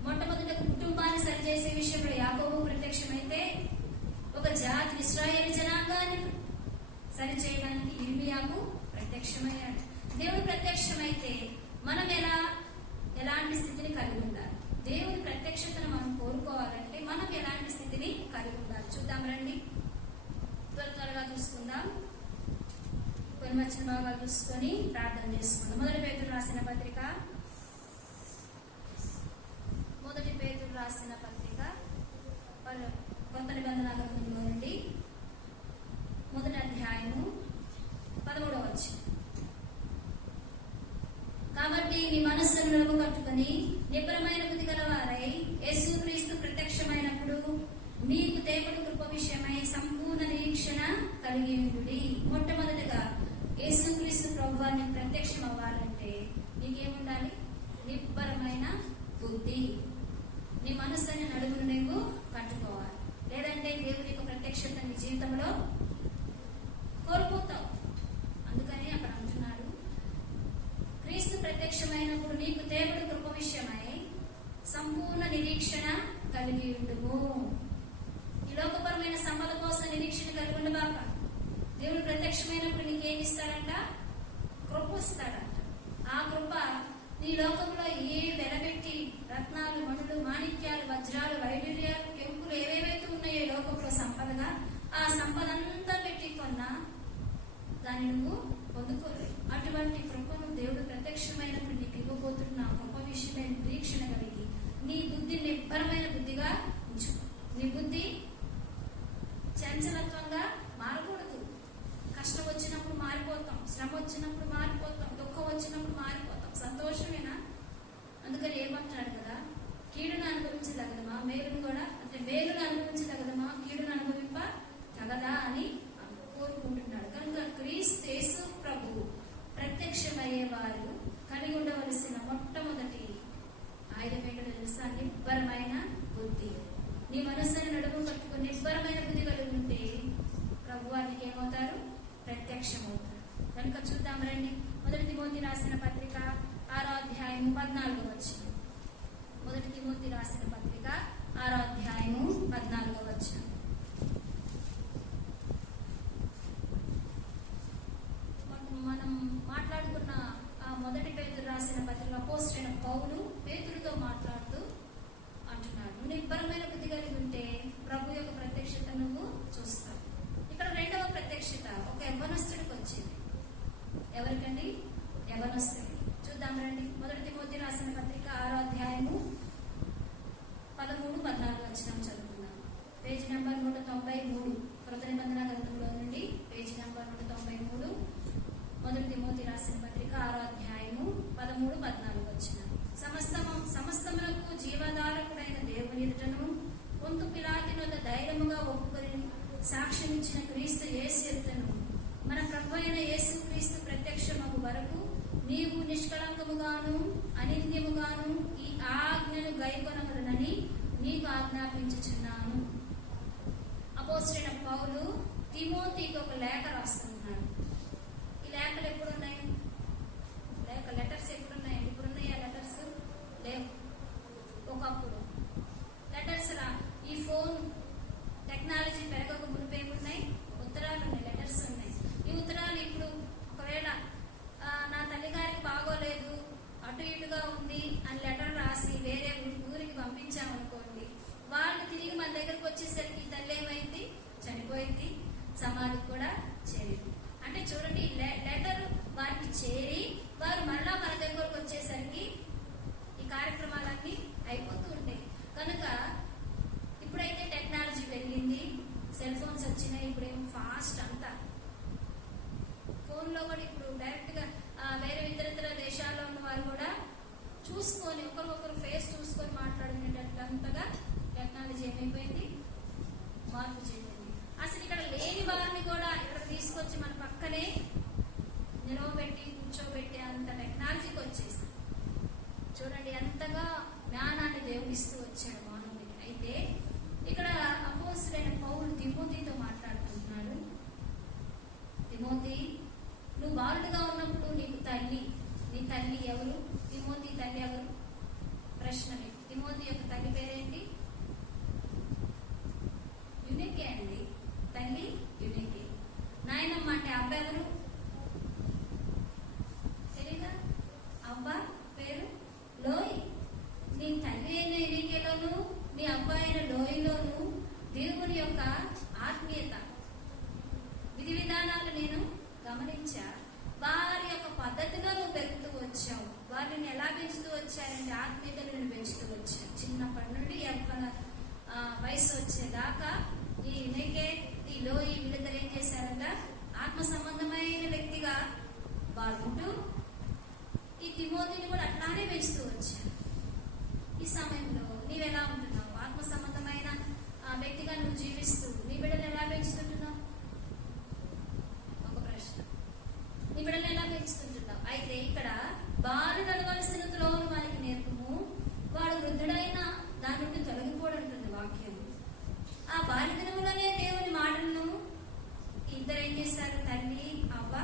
మొట్టమొదటి కుటుంబాన్ని సరిచేసే విషయంలో యాకోబు ప్రత్యక్షమైతే ఒక జాతి ఇశ్రాయేలు జనాంగాన్ని సరిచేయడానికి ఇర్మియాకు ప్రత్యక్షమయ్యాడు. దేవుడు ప్రత్యక్షమైతే మనం ఎలాంటి స్థితిని కలిగి ఉండాలి? దేవుని ప్రత్యక్షతను మనం కోరుకోవాలంటే మనం ఎలాంటి స్థితిని కలిగి ఉండాలి? చూద్దాం రండి, త్వరగా చూసుకుందాం. కొన్ని వచ్చిన భాగాలు చూసుకొని ప్రార్థన చేసుకుందాం. మొదటి పేతురు రాసిన పత్రిక కొత్త నిబంధన గ్రంథంలో నుండి 1వ అధ్యాయము 13వ వచనం. కాబట్టి మీ మనస్సును నిలువ కట్టుకుని నిబ్బరమైన బుద్ధి గలవారై యేసుక్రీస్తు ప్రత్యక్షమైనప్పుడు మీకు దేవుడు కృప విషయమై సంపూర్ణ నిరీక్షణ కలిగి ఉండుడి. మొట్టమొదటిగా యేసుక్రీస్తు ప్రభువాన్ని ప్రత్యక్షం అవ్వాలంటే నీకేముండాలి? నిబ్బరమైన బుద్ధి. నీ మనసుని నడుమును నువ్వు కట్టుకోవాలి. లేదంటే దేవుని యొక్క ప్రత్యక్షత నీ జీవితంలో కోల్పోతావు. అందుకని అక్కడ అంటున్నాడు, క్రీస్తు ప్రత్యక్షమైనప్పుడు నీకు దేవుడు కృప విషయమై సంపూర్ణ నిరీక్షణ కలిగి ఉండుము. ఈ లోకపరమైన సంపద కోసం నిరీక్షణ కలిగి ఉండబాక. దేవుడు ప్రత్యక్షమైనప్పుడు నీకేమి ఇస్తాడంట? కృప ఇస్తాడంట. ఆ కృప నీ లోకంలో ఏ వెలబెట్టి రత్నాలు, మణులు, మాణిక్యాలు, వజ్రాలు, వైడూర్యాలు, కెంపులు ఏవేవైతే ఉన్నాయో లోకంలో సంపదగా, ఆ సంపద అంతా పెట్టి కొన్నా దాన్ని నువ్వు పొందుకోలేవు. అటువంటి కృపను దేవుడు ప్రత్యక్షమైనప్పుడు నీకు ఇవ్వబోతున్న కృప విషయమైన నిరీక్షణ కలిగి నీ బుద్ధి నిబ్బరమైన బుద్ధిగా ఉంచు. నీ బుద్ధి చంచలత్వంగా మారకూడదు. కష్టం వచ్చినప్పుడు మారిపోతాం, శ్రమ వచ్చినప్పుడు మారిపోతాం, దుఃఖం వచ్చినప్పుడు మారిపోతాం. సంతోషమేనా? అందుకని ఏమంటాడు కదా, కీడును అనుభవించదగదమా, మేలును కూడా అంటే మేలును అనుభవించదగదమా, కీడును అనుభవింప తగదా అని కోరుకుంటున్నాడు. కనుక క్రీస్తు యేసు ప్రభు ప్రత్యక్షమయ్యే వారు కలిగి ఉండవలసిన మొట్టమొదటి ఆయుధం ఏంటో తెలుసా? నిబ్బరమైన బుద్ధి. నీ మనస్సుని నడుము కట్టుకుని నిబ్బరమైన బుద్ధి కలిగి ఉంటే ప్రభు వారికి ఏమవుతారు? ప్రత్యక్షమవుతారు. కనుక చూద్దాం రండి. మొదటి తిమోతి రాసిన పత్రిక 6వ అధ్యాయము 14వ వచనం. మొదటి తిమోతి రాసిన పత్రిక 6వ అధ్యాయము 14వ వచనం. మనం మాట్లాడుకున్న ఆ మొదటి పేతురు రాసిన పత్రిక అపోస్తలుడైన పౌలు పేతురుతో మాట్లాడుతూ అంటున్నాడు, నువ్వు నిబ్బరమైన బుద్ధి కలిగి ఉంటే ప్రభు యొక్క ప్రత్యక్షత నువ్వు చూస్తావు. ఇక్కడ రెండవ ప్రత్యక్షత ఒక యవ్వనస్తుడికి వచ్చింది. ఎవరికండి? యవ్వనస్తుడి. చూద్దాం రండి. మొదటి తిమోతి రాసిన పత్రిక 6వ అధ్యాయము 13-14 వచనం చదువుకుందాం. పేజీ నెంబర్ 193, కొత్త నిబంధన గ్రంథంలో నుండి పేజీ నెంబర్ 193, మొదటి తిమోతి రాసిన పత్రిక 6వ అధ్యాయము 13-14 వచనం. సమస్తమునకు జీవధారకుడైన దేవుని ఎదుటను పొంతు పిలాతు వద్ద ధైర్యముగా ఒప్పుకొని సాక్ష్యం ఇచ్చిన క్రీస్తు యేసు ఎదుటను మన ప్రభు అయిన యేసు క్రీస్తు ప్రత్యక్షమగు వరకు నీవు నిష్కళంకముగాను అనింద్యముగాను ఈ ఆజ్ఞను గైకొనవలెనని నీకు ఆజ్ఞాపించుచున్నాను. అపోస్తలుడైన పౌలు తిమోతికి ఒక లేఖ రాస్తున్నాడు. ఈ లేఖలు ఎప్పుడున్నాయి? లెటర్స్ ఎప్పుడున్నాయండి? ఇప్పుడున్నాయా లెటర్స్? లేవు. ఒకప్పుడు లెటర్స్ ఈ ఫోన్ టెక్నాలజీ పెరగక మునిపే ఉన్నాయి, ఉత్తరాలు ఉన్నాయి, లెటర్స్ ఉన్నాయి. ఈ ఉత్తరాలు ఇప్పుడు ఒకవేళ నా తల్లిగారికి బాగోలేదు, అటు ఇటుగా ఉంది అని లెటర్ రాసి వేరే ఊరికి పంపించామనుకోండి, వాళ్ళు తిరిగి మన దగ్గరకు వచ్చేసరికి తల్లి ఏమైంది? చనిపోయింది, సమాధికి కూడా చేరింది. అంటే చూడండి, లెటర్ వారికి చేరి వారు మళ్ళా మన దగ్గరకు వచ్చేసరికి ఈ కార్యక్రమాలన్నీ అయిపోతూ ఉంటాయి. కనుక ఇప్పుడైతే టెక్నాలజీ పెరిగింది, సెల్ ఫోన్స్ వచ్చినాయి, ఇప్పుడేమో ఫాస్ట్ అంతా ఫోన్లో కూడా ఇప్పుడు డైరెక్ట్ గా వేరే ఇతర దేశాల్లో ఉన్న వారు కూడా చూసుకొని ఒకరికొకరు ఫేస్ చూసుకొని మాట్లాడుకునేటట్లంతగా టెక్నాలజీ ఏమైపోయింది? మార్పు చెందింది. అసలు ఇక్కడ లేని వారిని కూడా ఇక్కడ తీసుకొచ్చి మన పక్కనే నిలవబెట్టి కూర్చోబెట్టి అంత టెక్నాలజీకి వచ్చేసి చూడండి ఎంతగా జ్ఞానాన్ని దేవుడు ఇస్తూ వచ్చాడు మానవుడికి. అయితే ఇక్కడ అపోస్తలుడైన పౌలు తిమోతితో మాట్లాడుతుంటున్నాడు. తిమోతి, నువ్వు బాలుడుగా ఉన్నప్పుడు నీకు నీ తల్లి ఎవరు? తిమోతి తల్లి ఎవరు? ప్రశ్న. తిమోతి యొక్క తల్లి పేరేంటి? యునికే అండి. తల్లి యునికే. నాయనమ్మ అంటే అబ్బ ఎవరు? తెలీదా? అబ్బ పేరు లోయి. నీ తల్లి అయిన యునికేలోను నీ అబ్బాయి అయిన లోయలోను దేవుని యొక్క ఆత్మీయత విధి విధానాలు నేను గమనించా. వారి యొక్క పద్ధతిలో నువ్వు పెరుగుతూ వచ్చావు. వారిని ఎలా పెంచుతూ వచ్చారంటే ఆత్మీయతను నేను పెంచుతూ వచ్చాను. చిన్నప్పటి నుండి యవ్వన వయసు వచ్చేదాకా ఈ యునికే, ఈ లోయి వీళ్ళిద్దరు ఏం చేశారంట? ఆత్మ సంబంధమైన వ్యక్తిగా వాడుకుంటూ ఈ తిమోతిని కూడా అట్లానే పెంచుతూ వచ్చాను. ఈ సమయంలో నీవెలా ఉంటున్నావు? ఆత్మ సంబంధమైన వ్యక్తిగా నువ్వు జీవిస్తూ నీ బిడ్డను ఎలా పెంచుతుంటున్నావు? ఒక ప్రశ్న. నీ బిడ్డను ఎలా పెంచుతుంటున్నావు? అయితే ఇక్కడ బాలు నడవలసిన త్రోవను వారికి నేర్పుము, వాడు వృద్ధుడైన దాని నుండి తొలగిపోడంటుంది వాక్యం. ఆ బాల్య దినములోనే దేవుని మాటలను ఇద్దరు ఏం చేశారు? తల్లి అవ్వ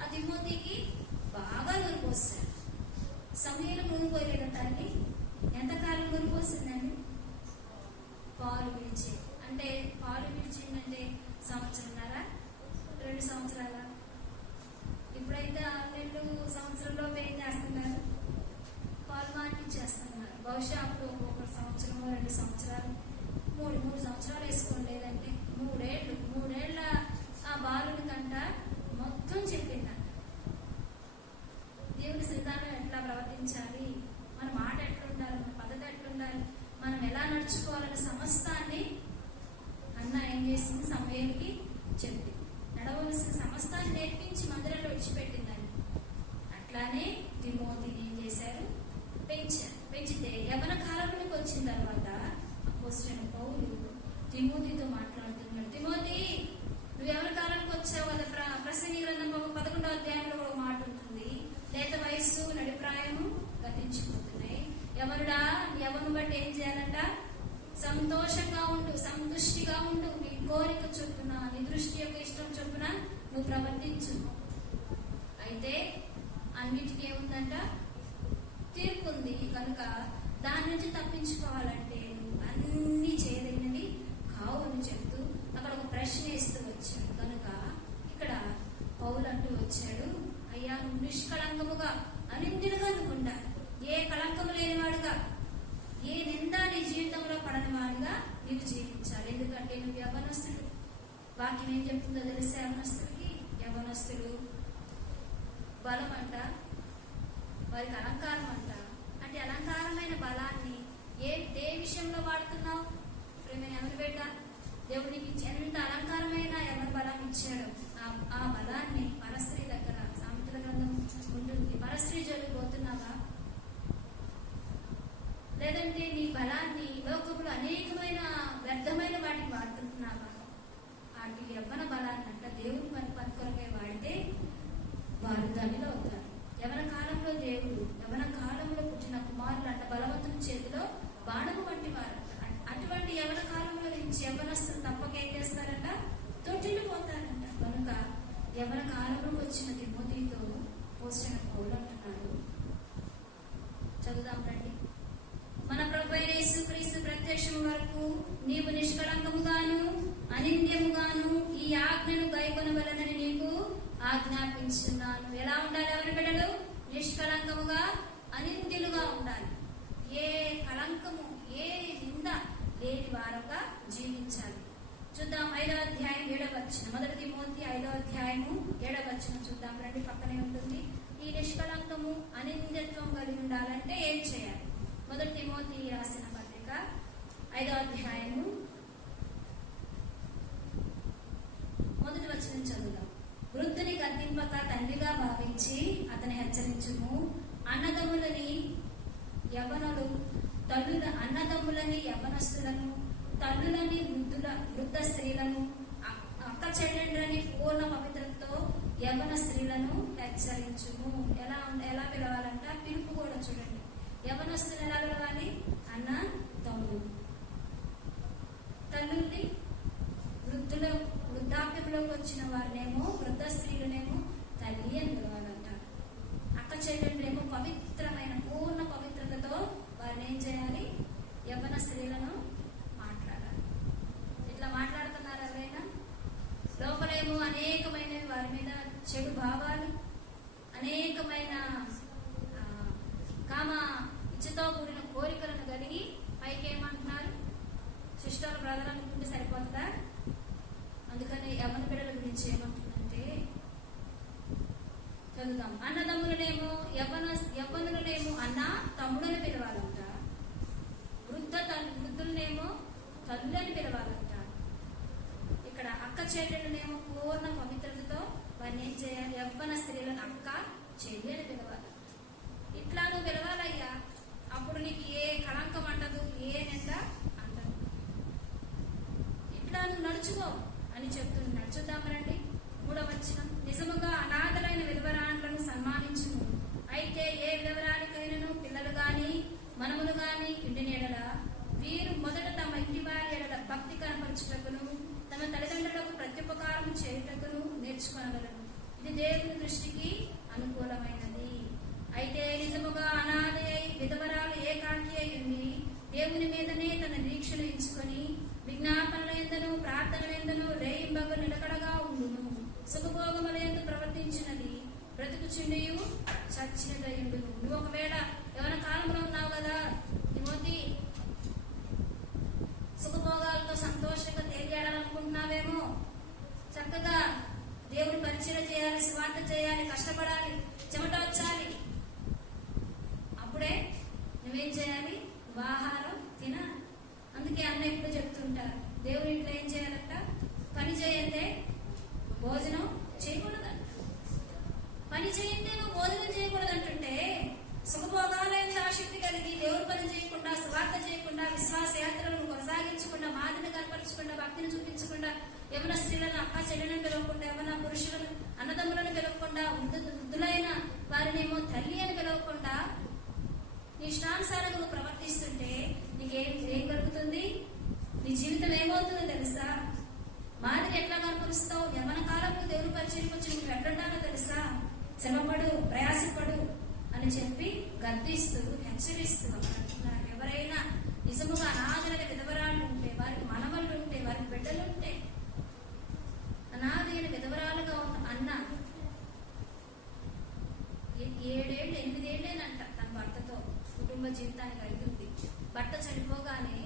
ఆ తిమోతికి బాగా నూరిపోస్తారు. సమయంలో నూరిపోయలేదా తల్లి? ఎంతకాలం నూరిపోసిందండి? పాలు విడిచి, అంటే పాలు విడిచిందంటే సంవత్సరంన్నర, 2 సంవత్సరాల. ఇప్పుడైతే 2 సంవత్సరంలో ఏం చేస్తున్నారు? పాలు మార్పించేస్తున్నారు. బహుశా అప్పుడు ఒక సంవత్సరము 2 సంవత్సరాలు 3 సంవత్సరాలు వేసుకోండి, లేదంటే 3 ఏళ్ళ ఆ బాలుని కంట మొత్తం చెప్పిందంట. దేవుని సిద్ధాంతం ఎట్లా ప్రవర్తించాలి, మన మాట ఎట్లుండాలి, మన పద్ధతి ఎట్లుండాలి, మనం ఎలా నడుచుకోవాలనే సమస్తాన్ని అన్న ఏం చేసింది? సమూయేలుకి చెప్పి నడవలసిన సమస్తాన్ని నేర్పించి మందిరంలో విడిచిపెట్టిందని. అట్లానే తిమోతిని ఏం చేశారు? పెంచితే యవ్వన కాలంలోకి వచ్చిన తర్వాత అపోస్తలుడైన పౌలు తిమోతితో మాట్లాడుతున్నాడు. తిమోతి, నువ్వు యవ్వన కాలానికి వచ్చావు కదా. ప్రసంగి గ్రంథం 11వ అధ్యాయంలో ఒక మాట ఉంటుంది, లేత వయస్సు నడిప్రాయము గతించిపోతున్నాయి. యవనుడా, యవను బట్టి ఏం చేయాలంట? సంతోషంగా ఉండు, సంతుష్టిగా ఉండు, నీ కోరిక చొప్పున, నీ దృష్టి యొక్క ఇష్టం చొప్పున నువ్వు ప్రవర్తించు. అయితే అన్నిటికీ ఏముందంట? తీర్పు ఉంది. కనుక దాని నుంచి తప్పించుకోవాలంటే నువ్వు అన్ని చేయదగినవి కావు అని చెప్తూ అక్కడ ఒక ప్రశ్న ఇస్తూ వచ్చాడు. కనుక ఇక్కడ పౌలు అంటూ వచ్చాడు, అయ్యా నువ్వు నిష్కళంకముగా అనిందిగా నువ్వు ఉండాలి. ఏ కళంకము లేనివాడుగా, ఏ నింద నీ జీవితంలో పడని వాడుగా నీవు జీవించాలి. ఎందుకంటే నువ్వు యవ్వనస్తుడు. వాక్యం ఏం చెప్తుందో తెలిసే యవ్వనస్తుడికి? యవ్వనస్తుడు బలం అంట, వారికి అలంకారం అంట. అంటే అలంకారమైన బలాన్ని ఏ విషయంలో వాడుతున్నావు? ప్రేమైన ఎవరి బిడ్డ, దేవుడికి ఎంత అలంకారమైన ఎవరి బలం ఇచ్చాడు, ఆ బలాన్ని పరస్త్రీ దగ్గర సామెతల గ్రంథం ఉంటుంది. పరస్త్రీ జోలిపోతున్నావా? లేదంటే నీ బలాన్ని లోకములు అనేకమైన వ్యర్థమైన వాటికి వాడుతున్నావా? వాటి యవ్వన బలాన్ని అంట దేవుని పని కొరకై వాడితే వారు ధనిలో అవుతారు. యవ్వన కాలంలో దేవుడు, యవ్వన కాలంలో పుట్టిన కుమారులు అంట బలవంతుని చేతిలో బాణము వంటి వారు. అటువంటి యవ్వన కాలంలో నుంచి యవ్వనస్తులు తప్పక ఏం చేస్తారంట? తొట్టిల్లు పోతారంట. కనుక యవ్వన కాలంలోకి వచ్చిన తిమోతితో పోస్టైన పౌలు అంటున్నాడు. చదువుదాం రండి. మన ప్రభువైన యేసుక్రీస్తు ప్రత్యక్షం వరకు నీవు నిష్కళంకముగాను అనింద్యముగాను ఈ ఆజ్ఞను గైకొనవలెనని నీకు ఆజ్ఞాపించున్నాను. ఎలా ఉండాలి ఎవరి బిడ్డలు? నిష్కళంకముగా అనింద్యులుగా ఉండాలి. ఏ కళంకము, ఏ నింద లేని వారంగా జీవించాలి. చూద్దాం 5వ అధ్యాయం 7వ వచనం. 1 తిమోతి 5వ అధ్యాయము 7వ వచనం చూద్దాం రండి. పక్కనే ఉంటుంది. ఈ నిష్కళంకము అనింద్యత్వం కలిగి ఉండాలంటే ఏం చేయాలి? 1 తిమోతి రాసిన పత్రిక 5వ అధ్యాయము 1వ వచనం చదువుదాం. వృద్ధుని గద్దింపక తండ్రిగా భావించి అతని హెచ్చరించుము. అన్నదమ్ములని యవ్వనస్తులను, తల్లులని వృద్ధ స్త్రీలను, అక్క చెల్లెండ్రని పూర్ణ పవిత్రతతో యవ్వన స్త్రీలను హెచ్చరించుము. ఎలా పిలవాలంట? పిలుపు కూడా చూడండి. యవ్వనస్తులు ఎలా పిలవాలి? అన్న, తమ్ముడు. తల్లుల్ని వృద్ధాప్యంలోకి వచ్చిన వారినేమో, వృద్ధ స్త్రీలనేమో తల్లి అని పిలవాలంట. అక్క చెల్లెండ్రేమో పవిత్రమైన పూర్ణ పవిత్రతతో వారిని ఏం చేయాలి? యవ్వన స్త్రీలను మాట్లాడాలి. ఇట్లా మాట్లాడుతున్నారు ఎవరైనా? లోపలేమో అనేకమైనవి వారి మీద చెడు భావాలు, అనేకమైన కామ ఇచ్చతో కూడిన కోరికలను కలిగి పైకి ఏమంటున్నారు? సిస్టర్ బ్రదర్ అనుకుంటే సరిపోతుందా? అందుకని యవ్వన బిడ్డల గురించి ఏమంటుందంటే చదువుతాం. అన్నదమ్ములనేమో యవ్వనులనేమో అన్న, తమ్ముడని పిలవాలంట. వృద్ధులనేమో తల్లులని పిలవాలంట. ఇక్కడ అక్క చెల్లెళ్ళనేమో పూర్ణ పవిత్రతతో వారిని ఏం చేయాలి? యవ్వన స్త్రీలను అక్క, చెల్లి అని పిలవాలి. ఇట్లా నువ్వు పిలవాలయ్యా. అప్పుడు నీకు ఏ కళంకం అంటదు, ఏ నింద అంటదు. ఇట్లా నువ్వు నడుచుకో అని చెప్తున్నాడు. చూద్దాం రండి 3వ వచనం. నిజముగా అనాథలైన విధవరాండ్లను సన్మానించును. అయితే ఏ విధవరానికైనను పిల్లలు గాని మనములు గాని ఇంటి ఎడల వీరు మొదట తమ ఇంటి వారి ఎడల భక్తి కనపరచుటకును తమ తల్లిదండ్రులకు ప్రత్యుపకారం చేయుటకును నేర్చుకోగలను. ఇది దేవుని దృష్టికి అనుకూలమైనది. అయితే నిజముగా అనాథ విధవరాలు ఏకాకి అయి ఉండి దేవుని మీదనే తన నిరీక్షణ ఇచ్చుకొని విజ్ఞాపనల యందును ప్రార్థనల యందును రేయింబగలు నిలకడగా ఉండును. సుఖభోగముల యందు ప్రవర్తించినది బ్రతుకుచుండియు చచ్చినదయుండును. నువ్వు ఒకవేళ యవన కాలంలో ఉన్నావు కదా తిమోతి, సుఖభోగాలతో సంతోషంగా తేలియాడాలనుకుంటున్నావేమో. చక్కగా దేవుని పరిచయం చేయాలి, స్వార్థ చేయాలి, కష్టపడాలి, చెమట వచ్చాలి. అప్పుడే నువ్వేం చేయాలి? ఆహారం తినాలి. అందుకే అన్న ఎప్పుడు చెప్తుంటారు, దేవుని ఇంట్లో ఏం చేయాలంట? పని చేయంటే భోజనం చేయకూడదంట. పని చేయంటే నువ్వు భోజనం చేయకూడదు అంటుంటే, సుఖభోగాలైన ఆసక్తి కలిగి దేవుని పని చేయకుండా, స్వార్థ చేయకుండా, విశ్వాస యాత్రలను కొనసాగించకుండా, మాదిని కనపరచకుండా, భక్తిని చూపించకుండా, యవన స్త్రీలను అక్క చెల్లెలను పిలవకుండా, యవన పురుషులను అన్నదమ్ములను పిలవకుండా, వృద్ధులైన వారినేమో తల్లి అని పిలవకుండా నీ ఇష్టానుసారంగా ప్రవర్తిస్తుంటే నీకేం కలుగుతుంది? నీ జీవితం ఏమవుతుందో తెలుసా? మాదిరి ఎట్లా కనపరుస్తావు? యవన కాలంలో దేవుని పరిచయం వచ్చి నువ్వు ఎట్లుంటానో తెలుసా? శ్రమపడు, ప్రయాసపడు అని చెప్పి గద్దిస్తూ హెచ్చరిస్తూ అంటున్నారు. ఎవరైనా నిజముగా అనాథైన విధవరాళ్ళు ఉంటే, వారికి మనవళ్ళు ఉంటే, వారికి బిడ్డలుంటే, అనాథైన విధవరాలుగా ఉన్న అన్న 7 ఏళ్ళు 8 ఏళ్ళేనంట తన భర్తతో కుటుంబ జీవితాన్ని కలిగి ఉంది. భర్త చనిపోగానే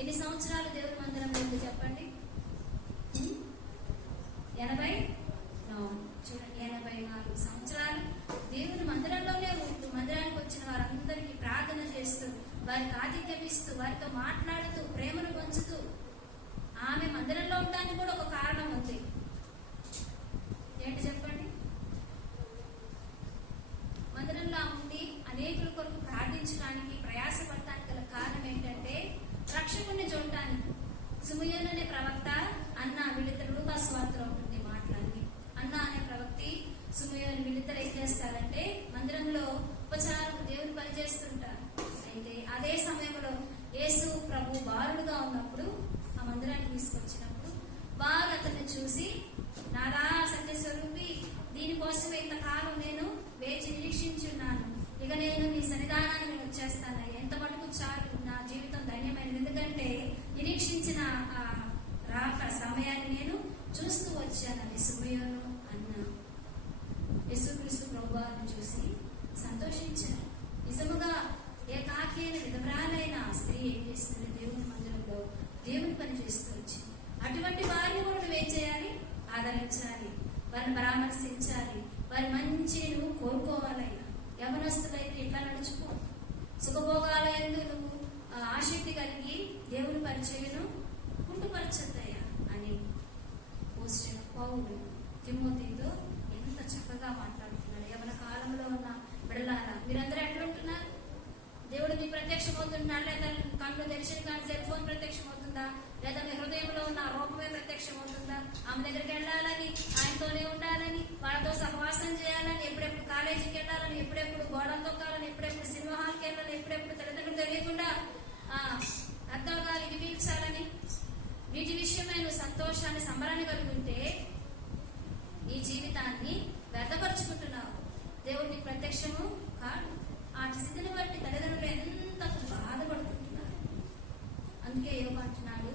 ఎన్ని సంవత్సరాలు దేవుని మందిరం ఉంది చెప్పండి? 84 సంవత్సరాలు దేవుని మందిరంలోనే ఉంటూ, మందిరానికి వచ్చిన వారందరికీ ప్రార్థన చేస్తూ, వారికి ఆతిథ్యం ఇస్తూ, వారితో మాట్లాడుతూ, ప్రేమను పంచుతూ. ఆమె మందిరంలో ఉండడానికి కూడా ఒక కారణం ఉంది. ఏంటి చెప్పండి? మందిరంలో ఉండి అనేకుల కొరకు ప్రార్థించడానికి, ప్రయాసపడటానికి గల కారణం ఏంటంటే రక్షకుడిని చూడటానికి. సుమయోను అనే ప్రవక్త, అన్న వీళ్ళిద్దరు లూకా సువార్తలో ఉంటుంది మాట్లాడి. అన్న అనే ప్రవక్తి, సుమయోను వీళ్ళిద్దరు ఏం చేస్తారంటే మందిరంలో ఉపచారం దేవుని పని చేస్తుంటారు. అయితే అదే సమయంలో యేసు ప్రభు బాలుడుగా ఉన్నప్పుడు ఆ మందిరాన్ని తీసుకొచ్చినప్పుడు వారు అతన్ని చూసి, నారా సత్యస్వరూపి, దీనికోసం ఇంతకాలం నేను వేచి నిరీక్షించున్నాను, ఇక నేను నీ సన్నిధానాన్ని వచ్చేస్తాను, ఎంత మటుకు చాలు, నా జీవితం ధన్యమైనది, ఎందుకంటే నిరీక్షించిన ఆ రాక సమయాన్ని నేను చూస్తూ వచ్చానని సుమయోను అన్న. యేసుక్రీస్తు ప్రభువారిని చూసి సంతోషించాను. నిజముగా ఏకాకి అయిన విధవరాలైన ఆ స్త్రీ ఏం చేస్తుంది? దేవుని మందిరంలో దేవుని పని చేస్తూ వచ్చింది. అటువంటి వారిని కూడా నువ్వేం చేయాలి? ఆదరించాలి, వారిని పరామర్శించాలి, వారి మంచి నువ్వు కోరుకోవాలయ్యా. యవనస్తులైతే ఇట్లా నడుచుకో. సుఖభోగాలయందు నువ్వు ఆసక్తి కలిగి దేవుని పరిచయను కుంటుపరచద్దయ్యా అని పోస్టిన పౌలు తిమోతితో ఎంత చక్కగా మాట్లాడుతున్నాడు. యవన కాలంలో ఉన్న బిడ్డలారా, మీరందరూ ఎట్లుంటున్నారు? దేవుడు మీ ప్రత్యక్షమవుతున్నాడు, లేదా కళ్ళు తెరిచిన కానీ సెల్ ఫోన్ ప్రత్యక్షమవుతుందా, లేదా మీ హృదయంలో ఉన్న రూపమే ప్రత్యక్షమవుతుందా? ఆమె దగ్గరికి వెళ్ళాలని, ఆయనతోనే ఉండాలని, వాళ్ళతో సహవాసం చేయాలని, ఎప్పుడెప్పుడు కాలేజీకి వెళ్ళాలని, ఎప్పుడెప్పుడు గోడలు తొక్కాలని, ఎప్పుడెప్పుడు సినిమా హాల్కి వెళ్ళాలని, ఎప్పుడెప్పుడు తల్లిదండ్రులు తెలియకుండా అర్థాలు పీల్చాలని, వీటి విషయమై నువ్వు సంతోషాన్ని, సంబరాన్ని కలిగి ఉంటే ఈ జీవితాన్ని వ్యర్థపరుచుకుంటున్నావు. దేవుడికి ప్రత్యక్షము కాదు. ఆ స్థితిని బట్టి తల్లిదండ్రులు ఎంత బాధపడుతుంటున్నారు. అందుకే ఏమంటున్నాడు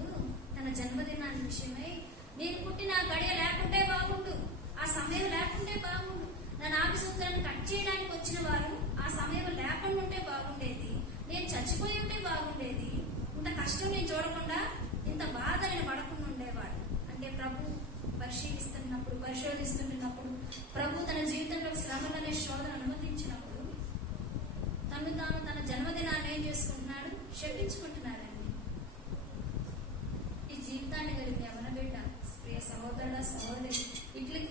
తన జన్మదినాన్ని విషయమై, నేను పుట్టిన గడియ లేకుంటే బాగుండు, ఆ సమయం లేకుంటే బాగుండు, నా నాభి సూత్రాన్ని కట్ చేయడానికి వచ్చిన వారు ఆ సమయం లేకుండా ఉంటే బాగుండేది, నేను చచ్చిపోయి ఉంటే బాగుండేది, ఇంత కష్టం నేను చూడకుండా, ఇంత బాధ నేను పడకుండా ఉండేవాడు. అంటే ప్రభు పరిశోధిస్తున్నప్పుడు, ప్రభు తన జీవితంలో శ్రమలనే శోధన అనుమతించినప్పుడు తాను తన జన్మదినాన్ని ఏం చేసుకుంటున్నాడు? శపించుకుంటున్నాడండి. ఈ జీవితాన్ని కలిగి ఎవరి బిడ్డ, ప్రియ సహోదరుడ, సహోదరి,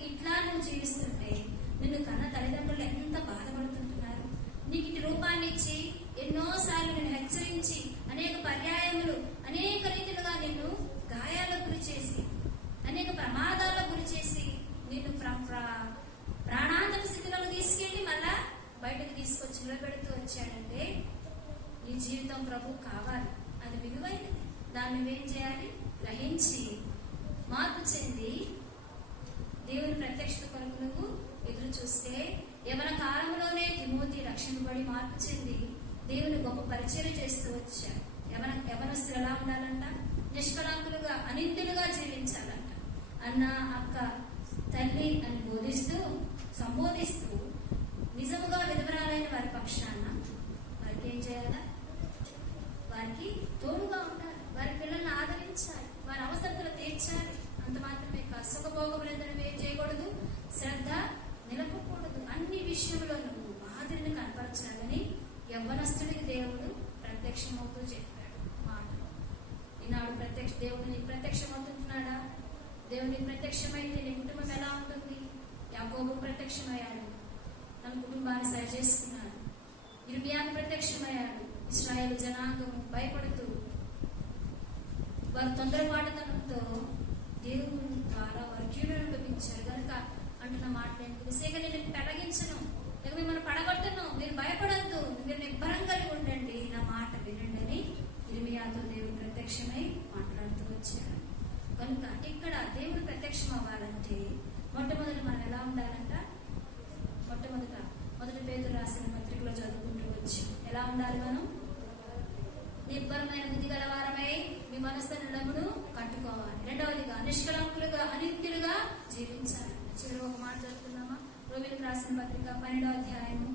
ఇట్లా నువ్వు జీవిస్తుంటే నిన్ను కన్న తల్లిదండ్రులు ఎంత బాధపడుతుంటున్నారు. నీకు ఇటు రూపాన్ని ఇచ్చి ఎన్నోసార్లు నిన్ను హెచ్చరించి అనేక పర్యాయములు అనేక రీతిలుగా నిన్ను గాయాలకు గురి చేసి, అనేక ప్రమాదాలకు గురి చేసి నిన్ను ప్రాణాంతక స్థితిలోకి తీసుకెళ్లి మళ్ళా బయటకు తీసుకొచ్చి నిలబెడుతూ వచ్చాడంటే నీ జీవితం ప్రభు కావాలి. అది విలువైనది. దాన్ని నువ్వేం చేయాలి? గ్రహించి మార్పు చెంది దేవుని ప్రత్యక్షత కొరకు నువ్వు ఎదురు చూస్తే, యవన కాలంలోనే తిమోతి రక్షింపబడి మార్పు చెంది దేవుని గొప్ప పరిచయం చేస్తూ వచ్చాడు. యవనస్తులు ఎలా ఉండాలంట? నిష్కళంకులుగా, అనిందులుగా జీవించాలంట. అన్న, అక్క, తల్లి అని సంబోధిస్తూ నిజముగా విధవరాలైన వారి పక్షాన వారికి ఏం చేయాలా? వారికి తోడుగా ఉండాలి. వారి పిల్లల్ని ఆదరించాలి. వారి అవసరతలు తీర్చాలి. అంత మాత్రమే కాదు, సుఖభోగములందరూ ఏం చేయకూడదు? శ్రద్ధ నిలపకూడదు. అన్ని విషయంలో నువ్వు మాదిరిని కనపరచాలని యవ్వనస్తుడికి దేవుడు ప్రత్యక్షమవుతూ చెప్పాడు మాటలు. ఈనాడు దేవుడు నీకు ప్రత్యక్షమవుతుంటున్నాడా? దేవుడికి ప్రత్యక్షమైతే నీ కుటుంబం ఎలా ఉంటుంది? యాకోబు ప్రత్యక్షమయ్యాడు, తన కుటుంబాన్ని సరి చేసుకున్నాడు. ఇర్మియాకు ప్రత్యక్షమయ్యాడు. ఇశ్రాయేలు జనాంగము భయపడుతూ వారు తొందరపాటుతనంతో దేవుని ద్వారా వారు కీడును పంపించారు. కనుక అంటున్న మాటలు విసేగా నేను పెరగించను, లేక మిమ్మల్ని పడగొట్టను, మీరు భయపడద్దు, మీరు నిబ్బరం కలిగి ఉండండి, నా మాట వినండి అని ఇర్మియాతో దేవుడు ప్రత్యక్షమై మాట్లాడుతూ వచ్చాడు. కనుక ఇక్కడ దేవుడు ప్రత్యక్షం అవ్వాలంటే మొట్టమొదటి మనం ఎలా ఉండాలంట? మొదటి పేతురు రాసిన పత్రికలో చదువుకుంటూ వచ్చి ఎలా ఉండాలి? మనం నిబ్బరమైన బుద్ధి గలవారమై మీ మనస్సును కట్టుకోవాలి. రెండవదిగా నిష్కళంకులుగా, అనిత్యులుగా జీవించాలి. చివరి ఒక మాట చదువుకుందామా? రోమిలకు రాసిన పత్రిక 12వ అధ్యాయము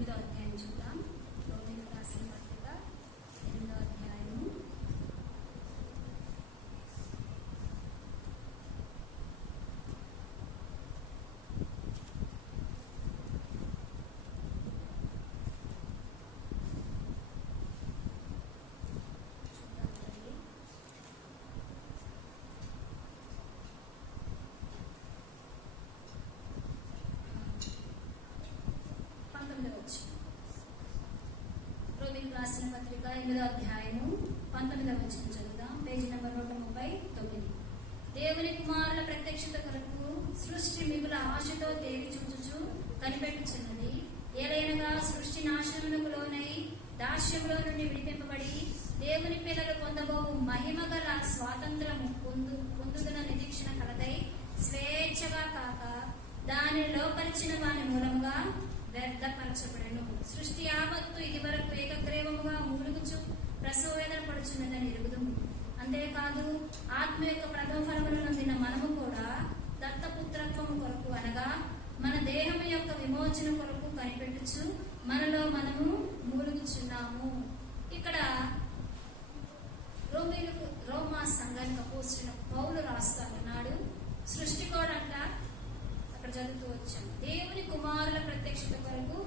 8వ అధ్యాయం చూద్దాం. రోమిలకు రాసిన పత్రిక 8వ అధ్యాయము 19వ వచనం. రోమిలకు రాసిన పత్రిక 8వ అధ్యాయము 19వ వచనం చదువుదాం. Page number 139. దేవుని కుమారుల ప్రత్యక్షత కొరకు సృష్టి మిగుల ఆశతో తేరి చూచుచు కనిపెట్టుచున్నది. ఏలైనగా సృష్టి నాశనమునకు లోనై దాస్యములో నుండి విడిపింపబడి దేవుని పిల్లలు పొందబోవు మహిమ గల స్వాతంత్రము పొందుతున్న నిరీక్షణ కలదై స్వేచ్ఛగా కాక దానిని లోపరిచిన వాని మూలముగా వ్యర్థపరచబడెను. సృష్టి యావత్తు ఇది వరకు ఏకగ్రీవముగా మూలుగుచు ప్రసవ వేదన పడుచున్నదని ఎరుగుదుము. అంతేకాదు ఆత్మ యొక్క ప్రథమ ఫలములను నొందిన మనము కూడా దత్తపుత్రత్వము కొరకు, అనగా మన దేహము యొక్క విమోచన కొరకు కనిపెట్టుచు మనలో మనము మూలుగుచున్నాము. ఇక్కడ రోమా సంఘానికి అపోస్తులైన పౌలు రాస్తూ అంటున్నాడు, సృష్టి కూడా అంట అక్కడ చదువుతూ వచ్చాము. దేవుని కుమారుల ప్రత్యక్షత కొరకు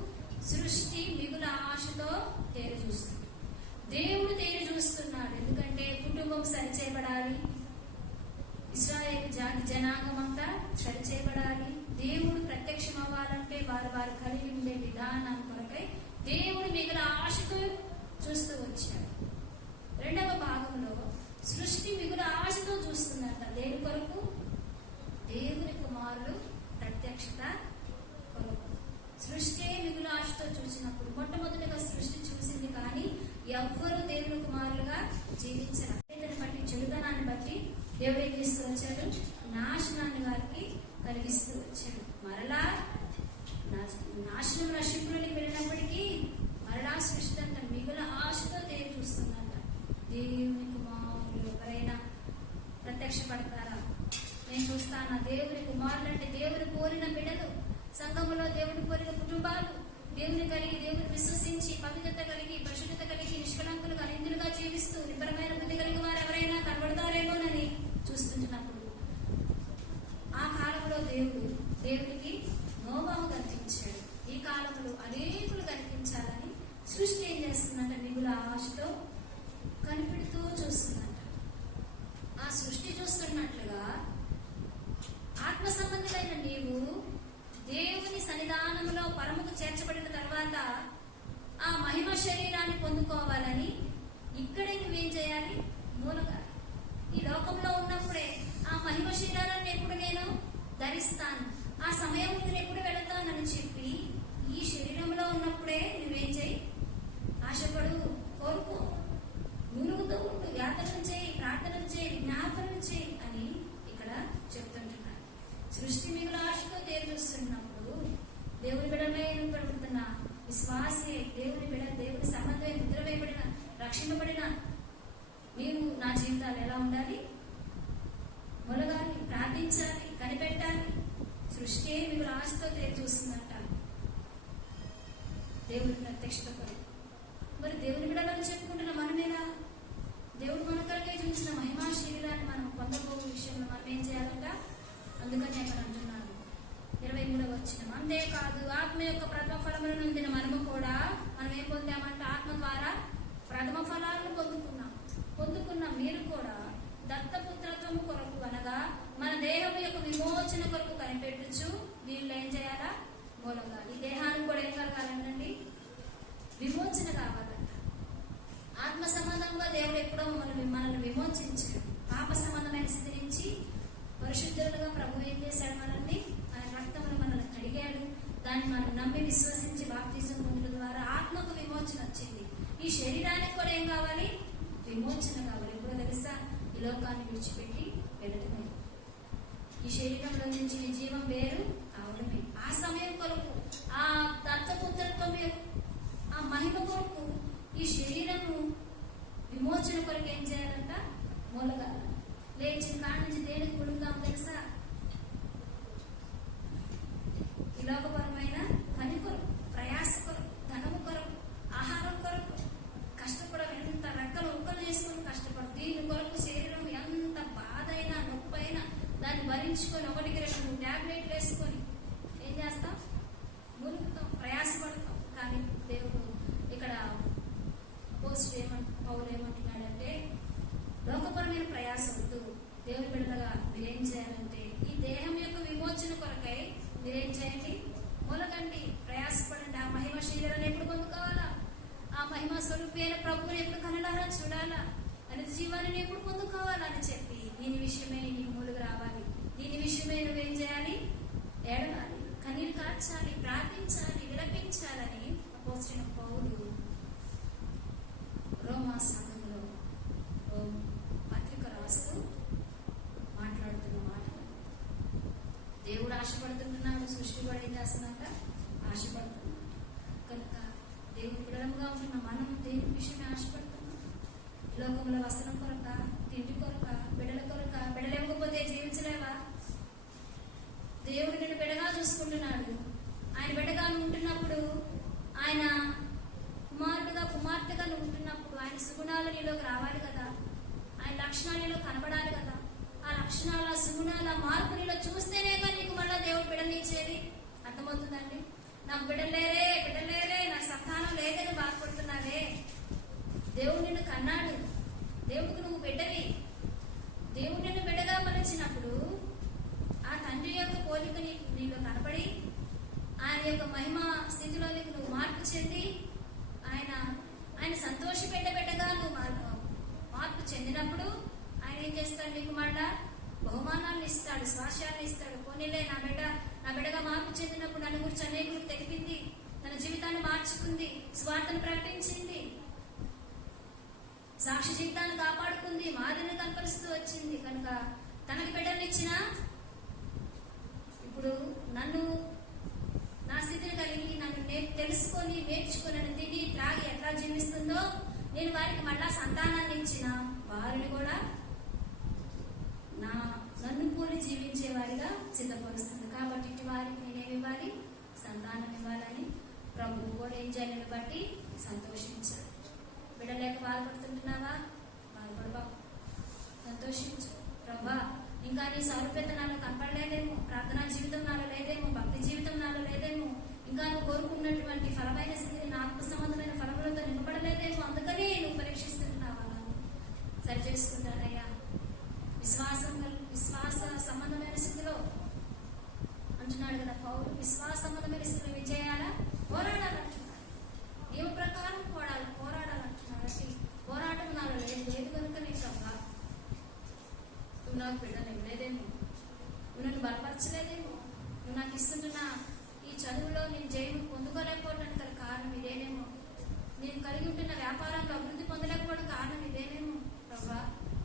సృష్టి మిగుల ఆశతో తేరు చూస్తుంది. దేవుడు తేరు చూస్తున్నాడు. ఎందుకంటే కుటుంబం సరిచేయబడాలి, ఇశ్రాయేలు జాతి జనాంగం అంతా సరిచేయబడాలి. దేవుడు ప్రత్యక్షం అవ్వాలంటే వారు కలిగి ఉండే విధానం కొరకై దేవుడు మిగుల ఆశతో చూస్తూ వచ్చాడు. రెండవ భాగంలో సృష్టి మిగుల ఆశతో చూస్తుందంట. దేని కొరకు? దేవుని కుమారులు ప్రత్యక్షత కొరకు. సృష్టి మిగుల ఆశతో చూసినప్పుడు మొట్టమొదటిగా సృష్టి చూసింది, కానీ ఎవ్వరూ దేవుని కుమారులుగా జీవించరు. బట్టి చెడుతనాన్ని బట్టి దేవుడు ఏం చేస్తూ వచ్చాడు? నాశనాన్ని వారికి కలిగిస్తూ వచ్చాడు. మరలా నాశనం నశింపులోనికి వెళ్ళినప్పటికీ మరలా సృష్టి అంతా మిగుల ఆశతో దేవుడు చూస్తుందంట. దేవుని కుమారులు ఎవరైనా ప్రత్యక్షపడతారా? నేను చూస్తాను. దేవుని కుమారులు అంటే దేవుని కోరిన బిడ్డలు, సంఘములో దేవుని కోరిన కుటుంబాలు, దేవుని కలిగి, దేవుని విశ్వసించి, పవిత్రత కలిగి, పరిశుద్ధత కలిగి, నిష్కళంకులుగా, నిందులుగా జీవిస్తూ నిబ్బరమైన బుద్ధి కలిగి వారు ఎవరైనా కనబడతారేమోనని చూస్తుంటున్నప్పుడు ఆ కాలంలో దేవునికి నోవాహు కనిపించాడు. ఈ కాలంలో అనేకులు కనిపించాలని సృష్టి ఏం చేస్తుందంట? మిగుల ఆశతో కనిపెడుతూ చూస్తుందంట. ఆ సృష్టి చూస్తున్నట్లుగా ఆత్మ సంబంధులైన నీవు స్థానంలో పరముకు చేర్చబడిన తర్వాత ఆ మహిమ శరీరాన్ని పొందుకోవాలని ఇక్కడే నువ్వేం చేయాలి? మూలగాలి. ఈ లోకంలో ఉన్నప్పుడే ఆ మహిమ శరీరాన్ని ఎప్పుడు నేను ధరిస్తాను, ఆ సమయం నేను ఎప్పుడు వెళతానని చెప్పి ఈ శరీరంలో ఉన్నప్పుడే నువ్వేం చేయి? ఆశపడు, కోరుకో, మునుగుతూ ఉండు, యాత్రలు చేయి, ప్రార్థనలు చేయి, విజ్ఞాపనలు చేయి అని ఇక్కడ చెప్తుంటున్నారు. సృష్టి మిగుల ఆశతో చూస్తున్నప్పుడు దేవుని బిడ్డలై పడుతున్న విశ్వాసే, దేవుని బిడ్డ, దేవుని సంబంధమే ముద్ర వేయబడిన, రక్షింపబడిన మీరు నా జీవితాలు ఎలా ఉండాలి? మొలగాలి, ప్రార్థించాలి, కనిపెట్టాలి. సృష్టి మిగుల ఆశతో చూస్తుందంట దేవుని ప్రత్యక్షత కొరకు. మరి దేవుని బిడ్డలను చెప్పుకుంటున్న మనమేలా? దేవుడు మన కొరకే చూసిన మహిమా శరీరాన్ని మనం పొందబో విషయంలో మనం ఏం చేయాలంట? అందుకని అక్కడ అంటున్నాను 23వ వచనం, అంతేకాదు ఆత్మ యొక్క ప్రథమ ఫలములను పొందిన మనము కూడా మనం ఏం పొందామంట? ఆత్మ ద్వారా ప్రథమ ఫలాలను పొందుకున్న మీరు కూడా దత్తపుత్రత్వము కొరకు అనగా మన దేహం యొక్క విమోచన కొరకు కనిపెట్టుచు దీనిలో ఏం చేయాలా? మూలగాలి. ఈ దేహానికి కూడా ఏం కలగాలండి? విమోచన కావాలంట. ఆత్మ సంబంధంగా దేవుడు ఎప్పుడో మనల్ని విమోచించాడు. పాప సంబంధమైన స్థితి నుంచి పరిశుద్ధులుగా ప్రభు ఏం చేశాడు? మనల్ని ఆయన రక్తమును మనల్ని కడిగాడు. దాన్ని మనం నమ్మి విశ్వసించి బాప్తిజం పొందడం ద్వారా ఆత్మకు విమోచన వచ్చింది. ఈ శరీరానికి కూడా ఏం కావాలి? విమోచన కావాలి. ఎప్పుడో తెలుసా? ఈ లోకాన్ని విడిచిపెట్టి వెళ్ళడమే. ఈ శరీరంలో నుంచి జీవం వేరు కావడమే. ఆ సమయం కొరకు, ఆ దత్తపుత్రత్వం, ఆ మహిమ కొరకు ఈ శరీరము విమోచన కొరకు ఏం చేయాలంట? మూలగాలి. లేచిన కాడి నుంచి దేనికి పుడుగుతాం తెలుసా? ఈ లోకపరమైన పని కొరకు, ప్రయాస కొరకు, ధనము కొరకు, ఆహారం కొరకు కష్టపడం. ఎంత రెక్కలు ఉక్కలు చేసుకుని కష్టపడు. దీని కొరకు శరీరం ఎంత బాధ అయినా, నొప్పి అయినా దాన్ని భరించుకొని 1-2 టాబ్లెట్లు వేసుకొని ఏం చేస్తాం? మునుగుతాం, ప్రయాసపడతాం. కానీ దేవుడు ఇక్కడ పౌలు ఏమంటున్నాడంటే, లోకపరమైన ప్రయాస వద్దు. దేవుని బిడ్డలుగా మీరేం చేయాలంటే ఈ దేహం యొక్క విమోచన కొరకై మీరేం చేయండి? మూలకండి, ప్రయాసపడండి. ఆ మహిమ శరీరాన్ని ఎప్పుడు పొందుకోవాలా? ఆ మహిమ స్వరూపైన ప్రభువుని ఎప్పుడు కనడారా చూడాలా? అని జీవాన్ని ఎప్పుడు పొందుకోవాలని చెప్పి దీని విషయమే నీకు మూలుగు రావాలి. దీని విషయమే నువ్వేం చేయాలి? ఏడవాలి, కన్నీరు కార్చాలి, ప్రార్థించాలి, విలపించాలని అపోస్తలుడైన పౌలు రోమా సంఘంలో పత్రిక రాస్తూ మాట్లాడుతున్న మాటలు. దేవుడు ఆశపడుతున్నాడు, సృష్టి కూడా ఏం చేస్తున్నట్ట? ఆశపడుతున్నాడు. కనుక దేవుడు బిడలంగా ఉంటున్న మనం దేని విషయమే ఆశపడుతున్నాం? లోకంలో వస్త్రం కొరక, తిండి కొరక, బిడల కొరక. బిడలేకపోతే జీవించలేవా? దేవుడు నిన్ను బిడగా చూసుకుంటున్నాడు. ఆయన బిడగా ఉంటున్నప్పుడు, ఆయన కుమార్తెగా నువ్వు ఉంటున్నప్పుడు ఆయన సుగుణాలు నీలోకి రావాలి కదా, ఆయన లక్షణాలు నీలో కనబడాలి కదా. ఆ లక్షణాలు, ఆ సుగుణాలు, ఆ మార్పు నీలో చూస్తేనే కానీ నీకు మళ్ళా దేవుడు బిడ్డనిచ్చేది. అర్థమవుతుందండి? నాకు బిడ్డలేరే, నాకు సంతానం లేదని బాధపడుతున్నావే. దేవుడు నిన్ను కన్నాడు, దేవుడికి నువ్వు బిడ్డవి. దేవుడు నిన్ను బిడ్డగా మలిచినప్పుడు ఆ తండ్రి యొక్క పోలిక నీలో కనపడి ఆయన యొక్క మహిమ స్థితిలో నువ్వు మార్పు చెంది ఆయన సంతోషపెట్టబెట్టగా నువ్వు మార్పు చెందినప్పుడు ఆయన ఏం చేస్తాడు? నీకు మళ్ళా బహుమానాలను ఇస్తాడు, స్వాశాలను ఇస్తాడు. పోనీలే, నా బిడ్డగా మార్పు చెందినప్పుడు నన్ను గురించి అనేకులకు తెలిపింది, తన జీవితాన్ని మార్చుకుంది, స్వార్థను ప్రకటించింది, సాక్షి జీవితాన్ని కాపాడుకుంది, మాదిరిని కనపరుస్తూ వచ్చింది. కనుక తనకి బిడ్డనిచ్చిన ఇప్పుడు నన్ను, నా స్థితిని కలిగి నన్ను తెలుసుకొని నేర్చుకుని నన్ను తిని త్రాగి ఎట్లా జీవిస్తుందో నేను వారికి మళ్ళా సంతానాన్ని ఇచ్చిన వారిని కూడా నన్ను పోలి జీవించే వారిగా సిద్ధపరుస్తుంది. కాబట్టి ఇటు వారికి నేనేమి ఇవ్వాలి? సంతానం ఇవ్వాలని ప్రభువు కూడా ఏం చేయాలని బట్టి సంతోషించాలి. బిడ్డలేక బాధపడుతుంటున్నావా? బాధపడబాకు, సంతోషించు. ప్రభా, ఇంకా నీ సౌరభ్యత నాలో కనపడలేదేమో, ప్రార్థనా జీవితం నాలో లేదేమో, భక్తి జీవితం నాలో లేదేమో, ఇంకా నువ్వు కోరుకున్నటువంటి ఫలమైన స్థితిని, నా ఆత్మ సంబంధమైన ఫలములతో నింపబడలేదేమో, అందుకనే నువ్వు పరీక్షిస్తున్నావా? సరి చేసుకుంటానయ్యా. విశ్వాస సంబంధమైన స్థితిలో అంటున్నాడు కదా పౌలు. విశ్వాస సంబంధమైన స్థితిలో విజయాల పోరాడాలంటున్నాడు. నియమ ప్రకారం పోరాడాలంటున్నాడు. అంటే పోరాటం నాలో లేదు కనుక నీ ప్రభా నువ్వు నాకు బిడ్డను ఇవ్వలేదేమో, నువ్వు నన్ను బలపరచలేదేమో, నువ్వు నాకు ఇస్తున్న ఈ చదువులో నేను జయం పొందుకోలేకపోవడానికి గల కారణం ఇదేనేమో, నేను కలిగి ఉంటున్న వ్యాపారంలో అభివృద్ధి పొందలేకపోవడం కారణం ఇదేనేమో ప్రభా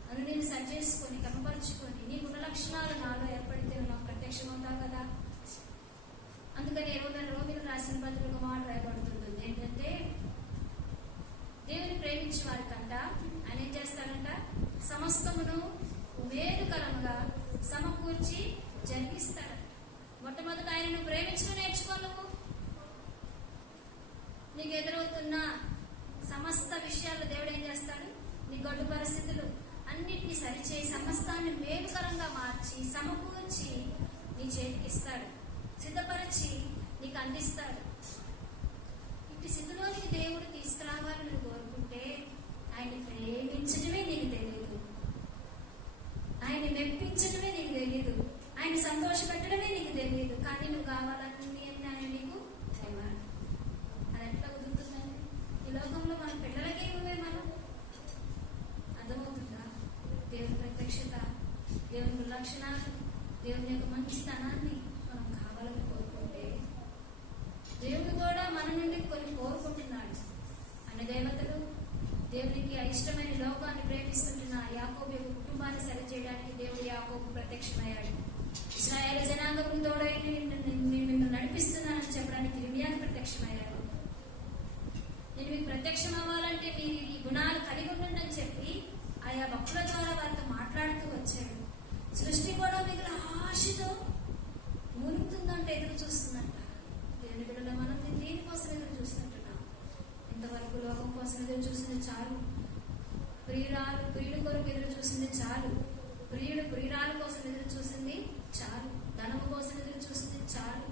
అని నేను సరి చేసుకొని కనపరుచుకొని నీ గుణ లక్షణాలు నాలో ఏర్పడితే నాకు ప్రత్యక్షమవుతావు కదా. అందుకని రోమిలకు రాసిన పత్రికలో మాట రాయబడుతుంటుంది ఏంటంటే, దేవుని ప్రేమించి వారికంట ఆయన ఏం చేస్తాడంట, సమస్తమును మేలుకరముగా సమకూర్చి జరిగిస్తాడంట. మొట్టమొదట ఆయన నువ్వు ప్రేమించడం నేర్చుకో. నువ్వు నీకు ఎదురవుతున్న సమస్త విషయాలు దేవుడు ఏం చేస్తాడు, నీ గడ్డు పరిస్థితులు అన్నిటినీ సరిచేయి సమస్తాన్ని మేలుకరంగా మార్చి సమకూర్చి నీ చేతికి ఇస్తాడు, సిద్ధపరిచి నీకు అందిస్తాడు. ఇటు స్థితిలోనికి దేవుడు తీసుకురావాలని నువ్వు కోరుకుంటే ఆయన ప్రేమించడమే నీకు తెలియదు, ఆయన మెప్పించడమే నీకు తెలియదు, ఆయన సంతోషపెట్టడమే నీకు తెలియదు. కానీ నువ్వు కావాలన్నీ ఆయన నీకు ఇవ్వాలి. అది ఎట్లా కుదురుతుందండి? ఈ లోకంలో మన పిల్లలకే ఇవ్వమే మనం. అర్థమవుతుందా? దేవుని ప్రత్యక్షత, దేవుని లక్షణాలు, దేవుని యొక్క మంచితనాన్ని మనం కావాలని కోరుకుంటే దేవుడు కూడా మన నుండి కొన్ని కోరుకుంటున్నాడు. అన్న దేవతలు దేవునికి ఇష్టమైన లోకాన్ని ప్రేమిస్తుంటున్న యాకోబు యొక్క కుటుంబాన్ని సరి చేయడానికి దేవుడు యాకోబు ప్రత్యక్షమయ్యాడు. ఇశ్రాయేలు జనాంగం తోడై నిన్ను నడిపిస్తున్నానని చెప్పడానికి ఇర్మియాకు ప్రత్యక్షమయ్యాడు. నేను మీకు ప్రత్యక్షం అవ్వాలంటే మీరు ఈ గుణాలు కలిగి ఉండండి అని చెప్పి ఆయా భక్తుల ద్వారా వారితో మాట్లాడుతూ వచ్చాడు. సృష్టి కూడా మిగిలిన ఆశతో మునుగుతుందంటే ఎదురు చూస్తుందంట. దేవుని బిడ్డలో మనం దేనికోసం ఎదురు చూస్తుంటున్నాం? ఇంతవరకు లోకం కోసం ఎదురు చూసింది చాలు, ప్రియుడు కొరకు ఎదురు చూసింది చాలు, ప్రియురాల కోసం ఎదురు చూసింది చాలు, ధనము కోసం ఎదురు చూసింది చాలు,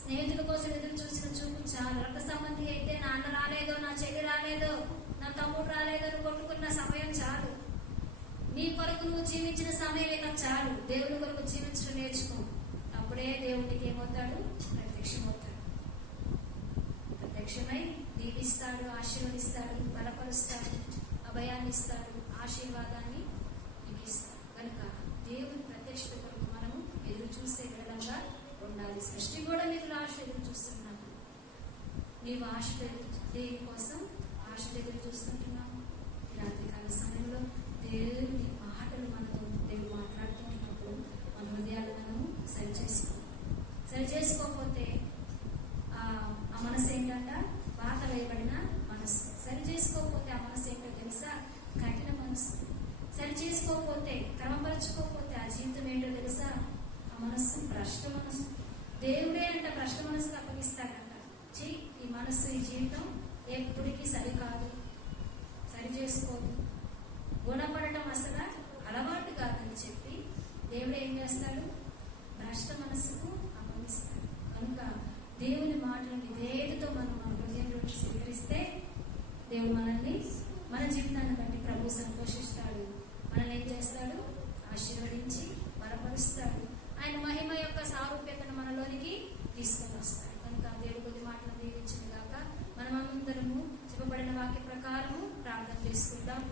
స్నేహితుల కోసం ఎదురు చూసిన చూపు చాలు. రక్త సంబంధి అయితే నా అన్న రాలేదో, నా చెల్లి రాలేదో, నా తమ్ముడు రాలేదో నువ్వు కొట్టుకున్న సమయం చాలు. నీ కొరకు నువ్వు జీవించిన సమయమే నాకు చాలు. దేవుని కొరకు జీవించడం నేర్చుకో. అప్పుడే దేవుడికి ఏమవుతాడు? ప్రత్యక్షమవుతాడు. ప్రత్యక్షమై దీవిస్తాడు, ఆశీర్వదిస్తాడు, బలపరుస్తాడు, అభయాన్ని ఇస్తాడు, ఆశీర్వాదాన్ని నీకు ఇస్తాడు. కనుక దేవుని ప్రత్యక్షత కొరకు మనము ఎదురు చూసే విధంగా ఉండాలి. సృష్టి కూడా మీరు ఆశ ఎదురు చూస్తున్నాను. నీవు ఆశ దేనికోసం ఆశ ఎదురు చూస్తుంటున్నావు? ఈ రాత్రికాల సమయంలో దేవుని మాటలు మనతో దేవుడు మాట్లాడుతుంటున్నప్పుడు మన హృదయాలు మనము సరి చేసుకోకపోతే ఆ మనసు ఏంటంట? వాత వేయబడిన మనసు. సరి చేసుకోకపోతే ఆ మనసు ఏంటో తెలుసా? కఠిన మనసు. సరి చేసుకోకపోతే, క్రమపరచుకోకపోతే ఆ జీవితం ఏంటో తెలుసా? ఆ మనస్సు భ్రష్ట మనసు. దేవుడే అంట భ్రష్ట మనసుకు అప్పగిస్తాడంట. ఈ మనస్సు, ఈ జీవితం ఎప్పటికీ సరికాదు, సరి చేసుకోదు, గుణపడటం అసలు అలవాటు కాదని చెప్పి దేవుడు ఏం చేస్తాడు? భ్రష్ట మనస్సుకు అప్పగిస్తాడు. కనుక దేవుని మాటలు విధేయతతో మనం మన హృదయంలో స్వీకరిస్తే దేవుడు మనల్ని, మన జీవితాన్ని బట్టి ప్రభు సంతోషిస్తాడు. మనల్ని ఏం చేస్తాడు? ఆశీర్వదించి బలపరుస్తాడు. ఆయన మహిమ యొక్క సారూప్యతను మనలోనికి తీసుకొని వస్తాడు. కనుక దేవుడి కొద్ది మాటలు దీవించిన గాక మనమందరము చెప్పబడిన వాక్య ప్రకారము ప్రార్థన చేసుకుందాం.